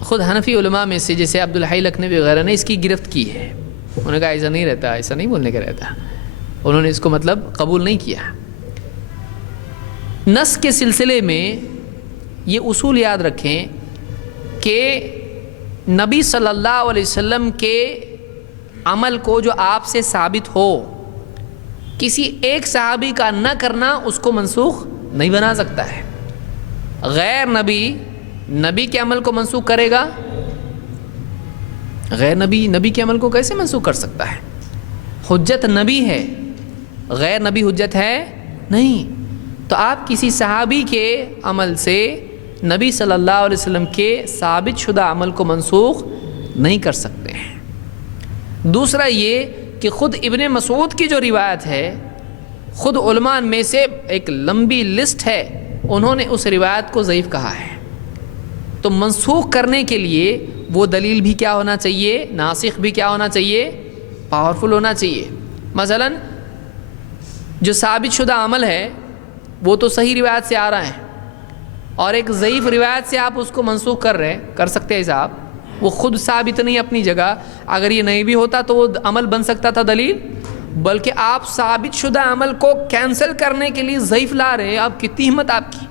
خود حنفی علماء میں سے جیسے عبدالحی لکھنوی وغیرہ نے اس کی گرفت کی ہے، انہوں نے کہا ایسا نہیں رہتا، ایسا نہیں بولنے کا رہتا، انہوں نے اس کو مطلب قبول نہیں کیا۔ نص کے سلسلے میں یہ اصول یاد رکھیں کہ نبی صلی اللہ علیہ وسلم کے عمل کو جو آپ سے ثابت ہو، کسی ایک صحابی کا نہ کرنا اس کو منسوخ نہیں بنا سکتا ہے۔ غیر نبی کے عمل کو منسوخ کرے گا؟ غیر نبی کے عمل کو کیسے منسوخ کر سکتا ہے؟ حجت نبی ہے، غیر نبی حجت ہے نہیں۔ تو آپ کسی صحابی کے عمل سے نبی صلی اللہ علیہ وسلم کے ثابت شدہ عمل کو منسوخ نہیں کر سکتے ہیں۔ دوسرا یہ کہ خود ابن مسعود کی جو روایت ہے، خود علماء میں سے ایک لمبی لسٹ ہے، انہوں نے اس روایت کو ضعیف کہا ہے۔ تو منسوخ کرنے کے لیے وہ دلیل بھی کیا ہونا چاہیے؟ ناسخ بھی کیا ہونا چاہیے؟ پاورفل ہونا چاہیے۔ مثلا جو ثابت شدہ عمل ہے وہ تو صحیح روایت سے آ رہا ہے، اور ایک ضعیف روایت سے آپ اس کو منسوخ کر سکتے ہیں صاحب، وہ خود ثابت نہیں اپنی جگہ۔ اگر یہ نہیں بھی ہوتا تو وہ عمل بن سکتا تھا دلیل، بلکہ آپ ثابت شدہ عمل کو کینسل کرنے کے لیے ضعیف لا رہے ہیں۔ آپ کتنی ہمت آپ کی،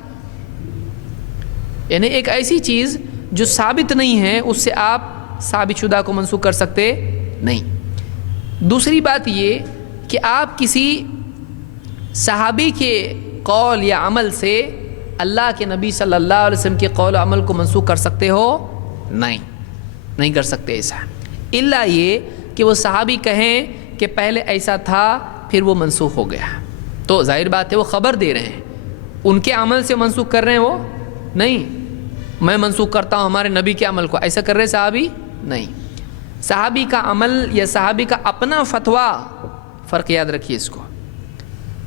یعنی ایک ایسی چیز جو ثابت نہیں ہے اس سے آپ ثابت شدہ کو منسوخ کر سکتے نہیں۔ دوسری بات یہ کہ آپ کسی صحابی کے قول یا عمل سے اللہ کے نبی صلی اللہ علیہ وسلم کے قول و عمل کو منسوخ کر سکتے ہو؟ نہیں کر سکتے ایسا، الا یہ کہ وہ صحابی کہیں کہ پہلے ایسا تھا پھر وہ منسوخ ہو گیا، تو ظاہر بات ہے وہ خبر دے رہے ہیں، ان کے عمل سے منسوخ کر رہے ہیں وہ نہیں۔ میں منسوخ کرتا ہوں ہمارے نبی کے عمل کو، ایسا کر رہے صحابی نہیں۔ صحابی کا عمل یا صحابی کا اپنا فتویٰ، فرق یاد رکھیے اس کو،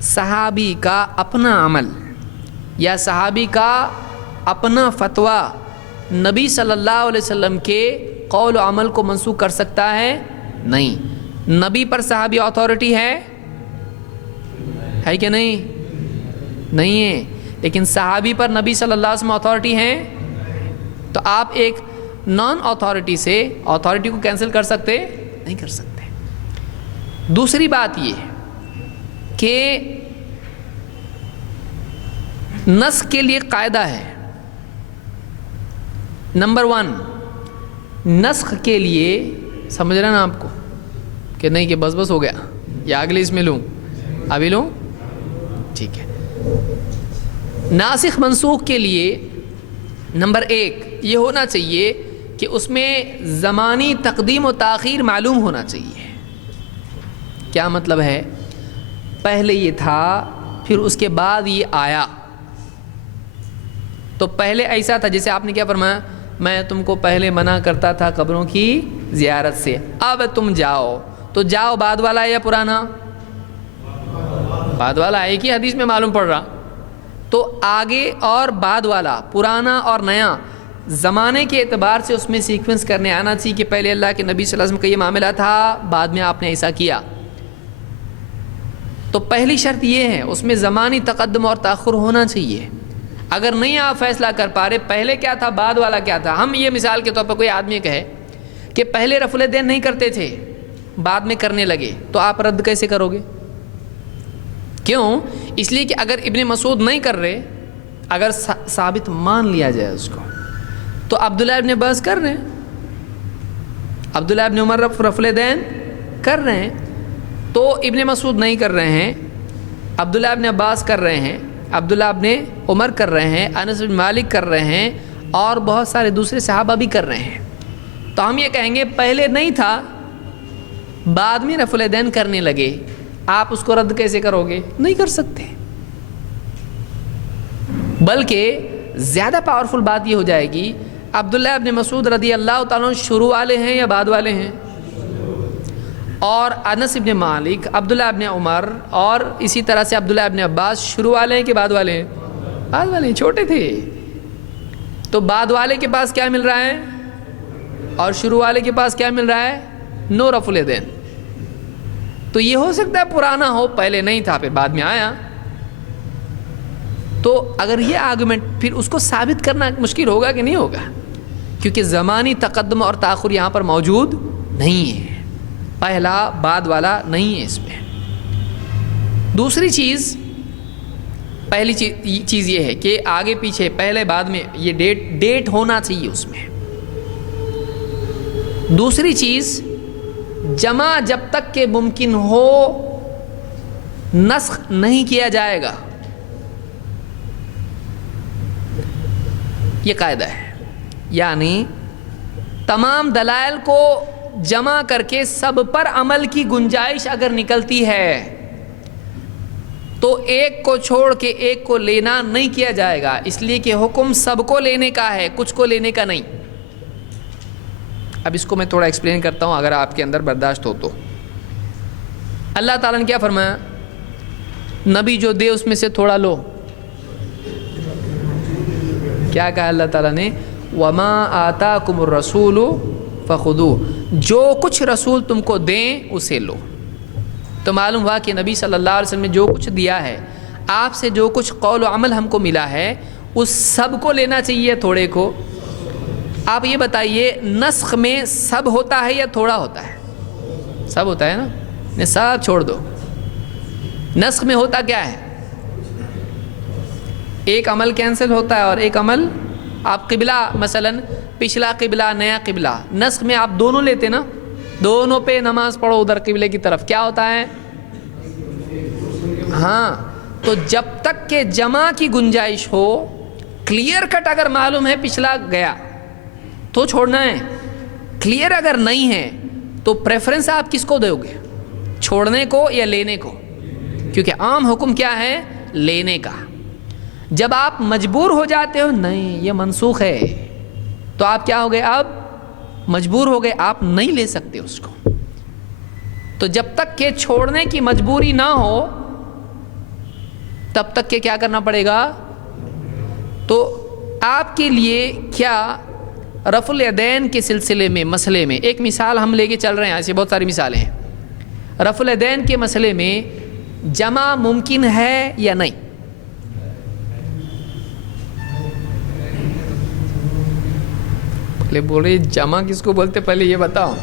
صحابی کا اپنا عمل یا صحابی کا اپنا فتویٰ نبی صلی اللہ علیہ وسلم کے قول و عمل کو منسوخ کر سکتا ہے؟ نہیں۔ نبی پر صحابی اتھارٹی ہے کہ نہیں ہے، لیکن صحابی پر نبی صلی اللہ علیہ وسلم اتھارٹی ہیں، تو آپ ایک نان اتھارٹی سے اتھارٹی کو کینسل کر سکتے نہیں کر سکتے۔ دوسری بات یہ کہ نسخ کے لیے قاعدہ ہے، نمبر 1 نسخ کے لیے، سمجھ رہے نا آپ کو کہ نہیں کہ بس ہو گیا یا اگلے اس میں لوں، ابھی لوں، ٹھیک ہے۔ ناسخ منسوخ کے لیے نمبر 1 یہ ہونا چاہیے کہ اس میں زمانی تقدیم و تاخیر معلوم ہونا چاہیے۔ کیا مطلب ہے؟ پہلے یہ تھا پھر اس کے بعد یہ آیا، تو پہلے ایسا تھا جیسے آپ نے کیا فرمایا، میں تم کو پہلے منع کرتا تھا قبروں کی زیارت سے، اب تم جاؤ، تو جاؤ بعد والا ہے یا پرانا؟ بعد والا ہے کہ حدیث میں معلوم پڑ رہا، تو آگے اور بعد والا، پرانا اور نیا، زمانے کے اعتبار سے اس میں سیکوینس کرنے آنا چاہیے کہ پہلے اللہ کے نبی صلی اللہ علیہ وسلم کا یہ معاملہ تھا، بعد میں آپ نے ایسا کیا۔ تو پہلی شرط یہ ہے اس میں زمانی تقدم اور تاخر ہونا چاہیے۔ اگر نہیں آپ فیصلہ کر پا رہے پہلے کیا تھا بعد والا کیا تھا، ہم یہ مثال کے طور پر کوئی آدمی کہے کہ پہلے رفع دین نہیں کرتے تھے بعد میں کرنے لگے، تو آپ رد کیسے کرو گے؟ کیوں؟ اس لیے کہ اگر ابن مسعود نہیں کر رہے، اگر ثابت مان لیا جائے اس کو، تو عبداللہ ابن عباس کر رہے ہیں، عبداللہ ابن عمر رفع دین کر رہے ہیں، تو ابن مسعود نہیں کر رہے ہیں، عبداللہ ابن عباس کر رہے ہیں، عبداللہ ابن عمر کر رہے ہیں، انس بن مالک کر رہے ہیں، اور بہت سارے دوسرے صحابہ بھی کر رہے ہیں، تو ہم یہ کہیں گے پہلے نہیں تھا بعد میں رفع الیدین کرنے لگے، آپ اس کو رد کیسے کرو گے؟ نہیں کر سکتے۔ بلکہ زیادہ پاورفل بات یہ ہو جائے گی، عبداللہ ابن مسعود رضی اللہ تعالیٰ عنہ شروع والے ہیں یا بعد والے ہیں؟ اور انس ابن مالک، عبداللہ ابن عمر اور اسی طرح سے عبداللہ ابن عباس شروع والے ہیں کہ بعد والے ہیں؟ بعد والے ہیں، چھوٹے تھے۔ تو بعد والے کے پاس کیا مل رہا ہے اور شروع والے کے پاس کیا مل رہا ہے؟ نو رفع الیدین۔ تو یہ ہو سکتا ہے پرانا ہو، پہلے نہیں تھا پھر بعد میں آیا۔ تو اگر یہ آرگومنٹ، پھر اس کو ثابت کرنا مشکل ہوگا کہ نہیں ہوگا، کیونکہ زمانی تقدم اور تاخر یہاں پر موجود نہیں ہے، پہلا بعد والا نہیں ہے اس میں۔ دوسری چیز، پہلی چیز یہ ہے کہ آگے پیچھے پہلے بعد میں یہ ڈیٹ ہونا چاہیے اس میں۔ دوسری چیز، جمع جب تک کہ ممکن ہو نسخ نہیں کیا جائے گا، یہ قاعدہ ہے۔ یعنی تمام دلائل کو جمع کر کے سب پر عمل کی گنجائش اگر نکلتی ہے تو ایک کو چھوڑ کے ایک کو لینا نہیں کیا جائے گا، اس لیے کہ حکم سب کو لینے کا ہے، کچھ کو لینے کا نہیں۔ اب اس کو میں تھوڑا ایکسپلین کرتا ہوں اگر آپ کے اندر برداشت ہو تو۔ اللہ تعالیٰ نے کیا فرمایا؟ نبی جو دے اس میں سے تھوڑا لو۔ کیا کہا اللہ تعالیٰ نے؟ وَمَا آتَاكُمُ الرَّسُولُ فَخُذُوهُ، جو کچھ رسول تم کو دیں اسے لو۔ تو معلوم ہوا کہ نبی صلی اللہ علیہ وسلم نے جو کچھ دیا ہے، آپ سے جو کچھ قول و عمل ہم کو ملا ہے، اس سب کو لینا چاہیے، تھوڑے کو؟ آپ یہ بتائیے، نسخ میں سب ہوتا ہے یا تھوڑا ہوتا ہے؟ سب ہوتا ہے نا، سب چھوڑ دو۔ نسخ میں ہوتا کیا ہے؟ ایک عمل کینسل ہوتا ہے اور ایک عمل، آپ قبلہ مثلا پچھلا قبلہ نیا قبلہ، نسخ میں آپ دونوں لیتے نا، دونوں پہ نماز پڑھو ادھر قبلے کی طرف، کیا ہوتا ہے؟ ہاں، تو جب تک کہ جمع کی گنجائش ہو، کلیئر کٹ اگر معلوم ہے پچھلا گیا تو چھوڑنا ہے، کلیئر اگر نہیں ہے تو پریفرنس آپ کس کو دو گے؟ چھوڑنے کو یا لینے کو؟ کیونکہ عام حکم کیا ہے؟ لینے کا۔ جب آپ مجبور ہو جاتے ہو، نہیں یہ منسوخ ہے، تو آپ کیا ہو گئے؟ اب مجبور ہو گئے، آپ نہیں لے سکتے اس کو۔ تو جب تک کہ چھوڑنے کی مجبوری نہ ہو تب تک کہ کیا کرنا پڑے گا؟ تو آپ کے لیے کیا رفع الیدین کے سلسلے میں، مسئلے میں ایک مثال ہم لے کے چل رہے ہیں، ایسی بہت ساری مثالیں ہیں۔ رفع الیدین کے مسئلے میں جمع ممکن ہے یا نہیں؟ پہلے بول رہے جمع کس کو بولتے، پہلے یہ بتاؤ۔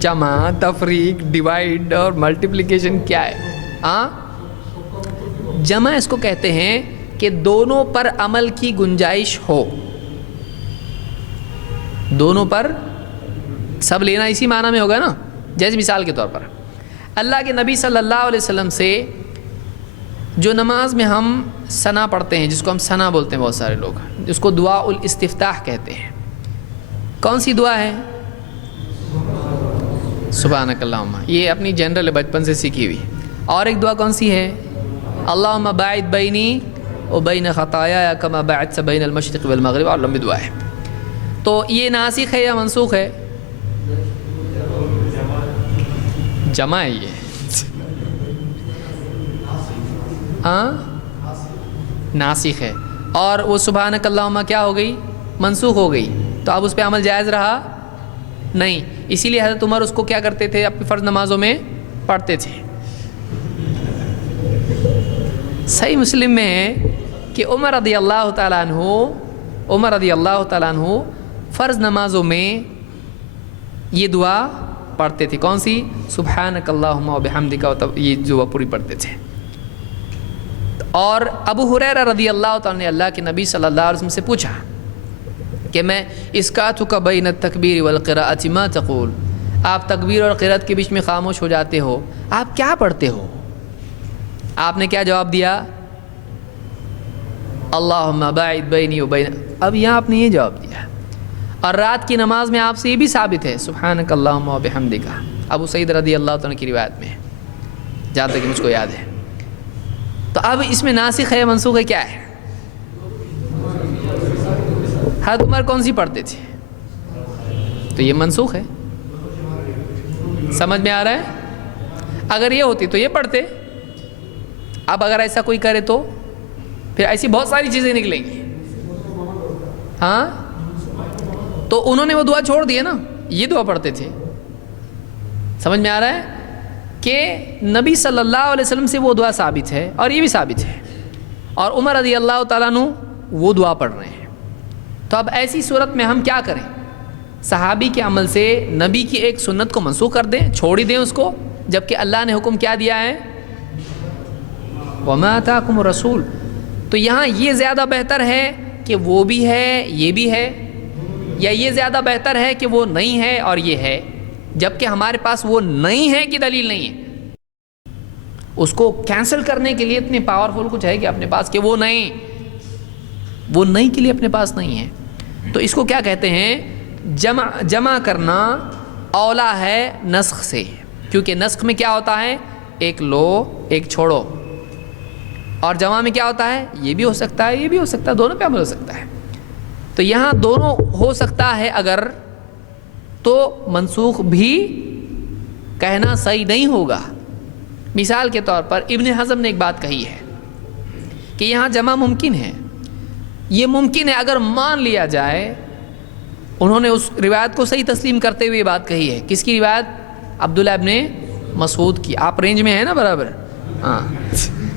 جمع، تفریق، ڈیوائڈ اور ملٹیپلیکیشن کیا ہے؟ ہاں، جمع اس کو کہتے ہیں کہ دونوں پر عمل کی گنجائش ہو، دونوں پر سب لینا اسی معنی میں ہوگا نا۔ جیسے مثال کے طور پر اللہ کے نبی صلی اللہ علیہ وسلم سے جو نماز میں ہم ثنا پڑھتے ہیں، جس کو ہم ثنا بولتے ہیں بہت سارے لوگ، جس کو دعا الاستفتاح کہتے ہیں، کون سی دعا ہے؟ سبحانک اللہم، یہ اپنی جنرل بچپن سے سیکھی ہوئی۔ اور ایک دعا کون سی ہے؟ اللہم باعد بینی وبین خطایا کما باعدت بین المشرق والمغرب، اور لمبی دعا ہے۔ تو یہ ناسخ ہے یا منسوخ ہے؟ جمع ہے یہ، ہاں ناسخ ہے۔ اور وہ سبحانک اللہم کیا ہو گئی؟ منسوخ ہو گئی، تو اب اس پہ عمل جائز رہا نہیں۔ اسی لیے حضرت عمر اس کو کیا کرتے تھے؟ اپنی فرض نمازوں میں پڑھتے تھے۔ صحیح مسلم میں ہے کہ عمر رضی اللہ تعالیٰ عنہ فرض نمازوں میں یہ دعا پڑھتے تھے، کون سی؟ سبحانک اللہم و بحمدک، یہ دعا پوری پڑھتے تھے۔ اور ابو ہریرہ رضی اللہ تعالیٰ نے اللہ کے نبی صلی اللہ علیہ وسلم سے پوچھا کہ میں اسکاتک بین التکبیر والقراءۃ ما تقول، آپ تکبیر اور قرات کے بیچ میں خاموش ہو جاتے ہو، آپ کیا پڑھتے ہو؟ آپ نے کیا جواب دیا؟ اللہم باعد بینی و بین۔ اب یہاں آپ نے یہ جواب دیا، اور رات کی نماز میں آپ سے یہ بھی ثابت ہے سبحانک اللہم و بحمدک، ابو سعید رضی اللہ تعالیٰ کی روایت میں، جہاں تک کہ مجھ کو یاد ہے۔ تو اب اس میں ناسخ ہے منسوخ ہے کیا ہے؟ حضرت عمر کون سی پڑھتے تھے؟ تو یہ منسوخ ہے، سمجھ میں آ رہا ہے؟ اگر یہ ہوتی تو یہ پڑھتے۔ اب اگر ایسا کوئی کرے تو پھر ایسی بہت ساری چیزیں نکلیں گی۔ ہاں تو انہوں نے وہ دعا چھوڑ دی ہے نا، یہ دعا پڑھتے تھے۔ سمجھ میں آ رہا ہے کہ نبی صلی اللہ علیہ وسلم سے وہ دعا ثابت ہے اور یہ بھی ثابت ہے، اور عمر رضی اللہ تعالیٰ عنہ وہ دعا پڑھ رہے ہیں۔ تو اب ایسی صورت میں ہم کیا کریں؟ صحابی کے عمل سے نبی کی ایک سنت کو منسوخ کر دیں، چھوڑ ہی دیں اس کو، جبکہ اللہ نے حکم کیا دیا ہے؟ وَمَا آتَاكُمُ الرَّسُولُ۔ تو یہاں یہ زیادہ بہتر ہے کہ وہ بھی ہے یہ بھی ہے، یا یہ زیادہ بہتر ہے کہ وہ نہیں ہے اور یہ ہے، جبکہ ہمارے پاس وہ نہیں ہے کی دلیل نہیں ہے۔ اس کو کینسل کرنے کے لیے اتنی پاورفل کچھ ہے کہ اپنے پاس کہ وہ نہیں کے لیے اپنے پاس نہیں ہے۔ تو اس کو کیا کہتے ہیں؟ جمع کرنا اولا ہے نسخ سے، کیونکہ نسخ میں کیا ہوتا ہے؟ ایک لو ایک چھوڑو، اور جمع میں کیا ہوتا ہے؟ یہ بھی ہو سکتا ہے یہ بھی ہو سکتا ہے، دونوں پہ عمل ہو سکتا ہے۔ تو یہاں دونوں ہو سکتا ہے اگر، تو منسوخ بھی کہنا صحیح نہیں ہوگا۔ مثال کے طور پر ابن حزم نے ایک بات کہی ہے کہ یہاں جمع ممکن ہے، یہ ممکن ہے اگر مان لیا جائے۔ انہوں نے اس روایت کو صحیح تسلیم کرتے ہوئے یہ بات کہی ہے۔ کس کی روایت؟ عبداللہ ابن مسعود کی۔ آپ رینج میں ہیں نا برابر؟ ہاں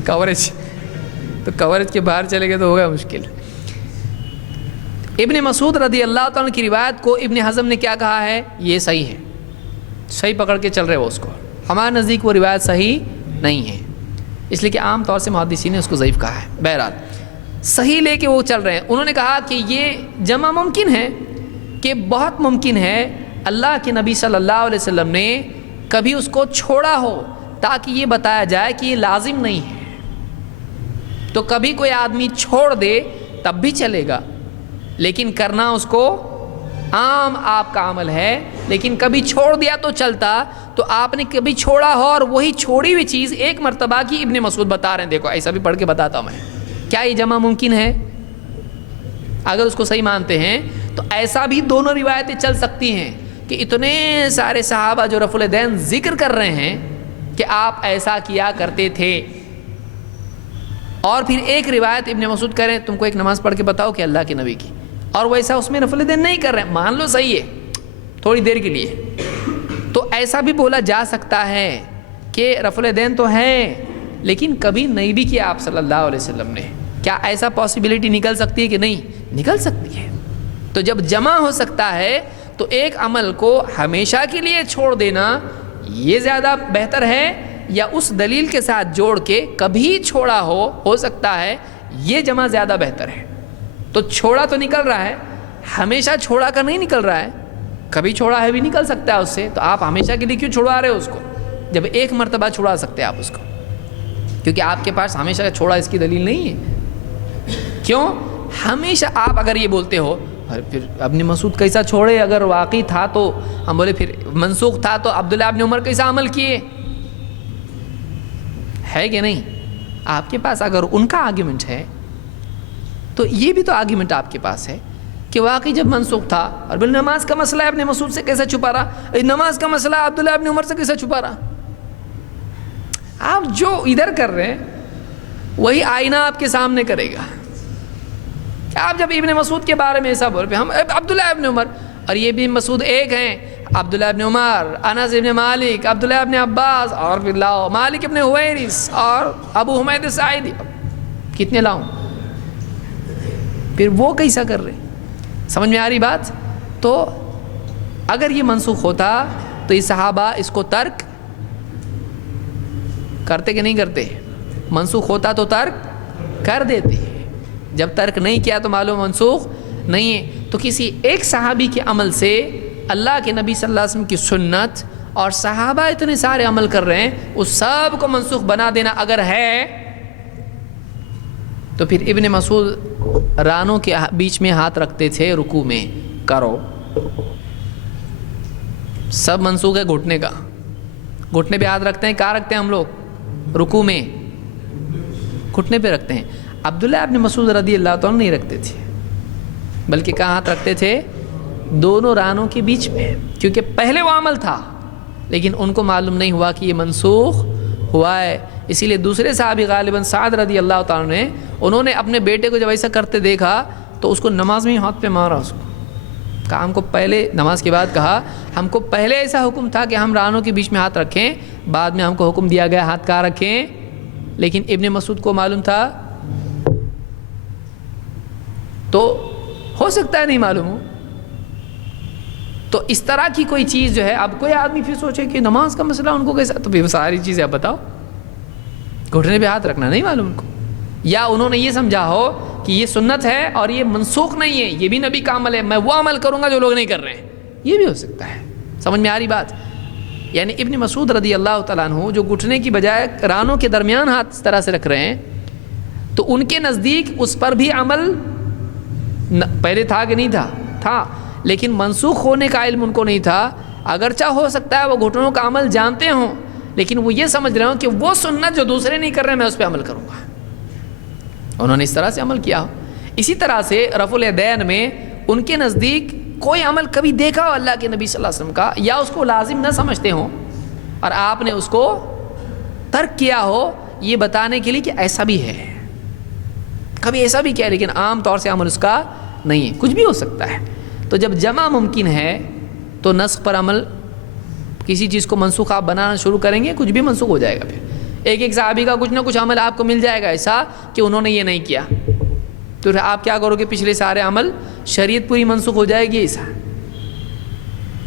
کوریج، تو کوریج کے باہر چلے گئے تو ہوگا مشکل۔ ابن مسعود رضی اللہ تعالیٰ کی روایت کو ابن حزم نے کیا کہا ہے؟ یہ صحیح ہے، صحیح پکڑ کے چل رہے ہو اس کو۔ ہمارے نزدیک وہ روایت صحیح نہیں ہے، اس لیے کہ عام طور سے محدثین نے اس کو ضعیف کہا ہے۔ بہرحال صحیح لے کے وہ چل رہے ہیں۔ انہوں نے کہا کہ یہ جمع ممکن ہے، کہ بہت ممکن ہے اللہ کے نبی صلی اللہ علیہ وسلم نے کبھی اس کو چھوڑا ہو تاکہ یہ بتایا جائے کہ یہ لازم نہیں ہے۔ تو کبھی کوئی آدمی چھوڑ دے تب بھی چلے گا، لیکن کرنا اس کو عام آپ کا عمل ہے۔ لیکن کبھی چھوڑ دیا تو چلتا، تو آپ نے کبھی چھوڑا ہو اور وہی چھوڑی ہوئی چیز ایک مرتبہ کی ابن مسعود بتا رہے ہیں، دیکھو ایسا بھی پڑھ کے بتاتا ہوں میں، کیا یہ جمع ممکن ہے؟ اگر اس کو صحیح مانتے ہیں تو ایسا بھی دونوں روایتیں چل سکتی ہیں کہ اتنے سارے صحابہ جو رفع الیدین ذکر کر رہے ہیں کہ آپ ایسا کیا کرتے تھے، اور پھر ایک روایت ابن مسعود کریں تم کو ایک نماز پڑھ کے بتاؤ کہ اللہ کے نبی کی، اور ویسا اس میں رفع الیدین نہیں کر رہے ہیں، مان لو صحیح ہے تھوڑی دیر کے لیے، تو ایسا بھی بولا جا سکتا ہے کہ رفع الیدین تو ہے لیکن کبھی نہیں بھی کیا آپ صلی اللہ علیہ وسلم نے۔ کیا ایسا پاسبلٹی نکل سکتی ہے کہ نہیں؟ نکل سکتی ہے۔ تو جب جمع ہو سکتا ہے تو ایک عمل کو ہمیشہ کے لیے چھوڑ دینا یہ زیادہ بہتر ہے، یا اس دلیل کے ساتھ جوڑ کے کبھی چھوڑا ہو سکتا ہے، یہ جمع زیادہ بہتر ہے۔ تو چھوڑا تو نکل رہا ہے، ہمیشہ چھوڑا کر نہیں نکل رہا ہے، کبھی چھوڑا ہے بھی نکل سکتا ہے اس سے، تو آپ ہمیشہ کے لیے کیوں چھوڑا رہے ہو اس کو، جب ایک مرتبہ چھوڑا سکتے ہیں آپ اس کو، کیونکہ آپ کے پاس ہمیشہ کا چھوڑا اس کی دلیل نہیں ہے۔ کیوں؟ ہمیشہ آپ اگر یہ بولتے ہو پھر ابن مسعود کیسا چھوڑے، اگر واقعی تھا تو ہم بولے پھر منسوخ تھا تو عبداللہ ابن عمر کیسا عمل کیے، ہے کہ نہیں؟ آپ کے پاس اگر ان کا آرگیومنٹ ہے تو یہ بھی تو آرگیومنٹ آپ کے پاس ہے کہ واقعی جب منسوخ تھا، اور بل نماز کا مسئلہ ابن مسعود سے کیسا چھپا رہا، نماز کا مسئلہ عبداللہ ابن عمر سے کیسا چھپا رہا۔ آپ جو ادھر کر رہے ہیں وہی آئینہ آپ کے سامنے کرے گا۔ آپ جب ابن مسعود کے بارے میں ایسا بول رہے ہیں، ہم عبداللہ ابن عمر، اور یہ بھی مسعود ایک ہیں، عبداللہ ابن عمر، انس ابن مالک، عبداللہ ابن عباس، اور پھر لاؤ مالک ابن حویرث اور ابو حمید الساعدی، کتنے لاؤں؟ پھر وہ کیسا کر رہے؟ سمجھ میں آ رہی بات؟ تو اگر یہ منسوخ ہوتا تو یہ صحابہ اس کو ترک کرتے کہ نہیں کرتے؟ منسوخ ہوتا تو ترک کر دیتے، جب ترک نہیں کیا تو معلوم منسوخ نہیں ہے۔ تو کسی ایک صحابی کے عمل سے اللہ کے نبی صلی اللہ علیہ وسلم کی سنت اور صحابہ اتنے سارے عمل کر رہے ہیں، اس سب کو منسوخ بنا دینا اگر ہے تو پھر ابن مسعود رانوں کے بیچ میں ہاتھ رکھتے تھے رکوع میں، کرو. سب منسوخ ہے گھٹنے کا. گھٹنے پہ ہاتھ رکھتے ہیں, کہاں رکھتے ہیں ہم لوگ؟ رکوع میں گھٹنے پہ رکھتے ہیں. عبداللہ ابن مسعود رضی اللہ عنہ نہیں رکھتے تھے, بلکہ کہاں ہاتھ رکھتے تھے؟ دونوں رانوں کے بیچ میں, کیونکہ پہلے وہ عمل تھا لیکن ان کو معلوم نہیں ہوا کہ یہ منسوخ ہوا ہے. اسی لیے دوسرے صحابی غالباً سعد رضی اللہ تعالیٰ نے, انہوں نے اپنے بیٹے کو جب ایسا کرتے دیکھا تو اس کو نماز میں ہی ہاتھ پہ مارا. اس کو کہا, ہم کو پہلے نماز کے بعد کہا ہم کو پہلے ایسا حکم تھا کہ ہم رانوں کے بیچ میں ہاتھ رکھیں, بعد میں ہم کو حکم دیا گیا ہاتھ کہاں رکھیں. لیکن ابن مسعود کو معلوم تھا, تو ہو سکتا ہے نہیں معلوم ہو. تو اس طرح کی کوئی چیز جو ہے, اب کوئی آدمی پھر سوچے کہ نماز کا مسئلہ ان کو کیسا, تو پھر ساری چیزیں آپ بتاؤ. گھٹنے پہ ہاتھ رکھنا نہیں معلوم ان کو, یا انہوں نے یہ سمجھا ہو کہ یہ سنت ہے اور یہ منسوخ نہیں ہے, یہ بھی نبی کا عمل ہے, میں وہ عمل کروں گا جو لوگ نہیں کر رہے ہیں. یہ بھی ہو سکتا ہے. سمجھ میں آ رہی بات؟ یعنی ابن مسعود رضی اللہ تعالیٰ عنہ جو گھٹنے کی بجائے رانوں کے درمیان ہاتھ اس طرح سے رکھ رہے ہیں, تو ان کے نزدیک اس پر بھی عمل پہلے تھا کہ نہیں تھا؟ تھا, لیکن منسوخ ہونے کا علم ان کو نہیں تھا. اگرچہ ہو سکتا ہے وہ گھٹنوں کا عمل جانتے ہوں, لیکن وہ یہ سمجھ رہے ہوں کہ وہ سنت جو دوسرے نہیں کر رہے میں اس پہ عمل کروں گا. انہوں نے اس طرح سے عمل کیا ہو. اسی طرح سے رفع الیدین میں ان کے نزدیک کوئی عمل کبھی دیکھا ہو اللہ کے نبی صلی اللہ علیہ وسلم کا, یا اس کو لازم نہ سمجھتے ہوں اور آپ نے اس کو ترک کیا ہو, یہ بتانے کے لیے کہ ایسا بھی ہے, کبھی ایسا بھی کیا, لیکن عام طور سے عمل اس کا نہیں ہے. کچھ بھی ہو سکتا ہے. تو جب جمع ممکن ہے تو نسخ پر عمل, کسی چیز کو منسوخ آپ بنانا شروع کریں گے, کچھ بھی منسوخ ہو جائے گا. پھر ایک صحابی کا کچھ نہ کچھ عمل آپ کو مل جائے گا ایسا کہ انہوں نے یہ نہیں کیا, تو آپ کیا کرو گے؟ پچھلے سارے عمل, شریعت پوری منسوخ ہو جائے گی. ایسا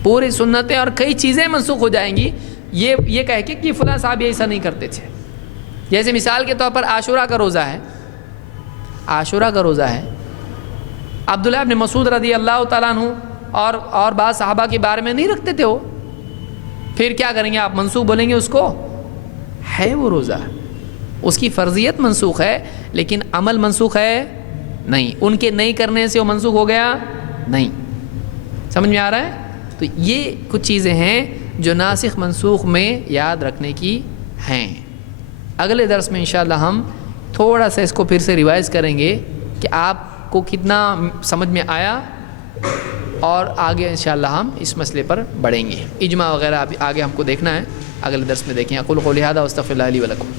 پوری سنتیں اور کئی چیزیں منسوخ ہو جائیں گی, یہ کہہ کے کہ فلاں صحابی ایسا نہیں کرتے تھے. جیسے مثال کے طور پر عاشورہ کا روزہ ہے, عاشورہ کا روزہ ہے, عبداللہ ابن مسعود رضی اللہ تعالیٰ عنہ اور بعض صحابہ کے بارے میں نہیں رکھتے تھے وہ. پھر کیا کریں گے آپ؟ منسوخ بولیں گے اس کو؟ ہے وہ روزہ, اس کی فرضیت منسوخ ہے لیکن عمل منسوخ ہے نہیں. ان کے نہیں کرنے سے وہ منسوخ ہو گیا نہیں. سمجھ میں آ رہا ہے؟ تو یہ کچھ چیزیں ہیں جو ناسخ منسوخ میں یاد رکھنے کی ہیں. اگلے درس میں انشاءاللہ ہم تھوڑا سا اس کو پھر سے ریوائز کریں گے کہ آپ کو کتنا سمجھ میں آیا, اور آگے انشاءاللہ ہم اس مسئلے پر بڑھیں گے. اجماع وغیرہ آگے ہم کو دیکھنا ہے, اگلے درس میں دیکھیں. اقول قولی ھذا واستغفر اللہ لی ولکم.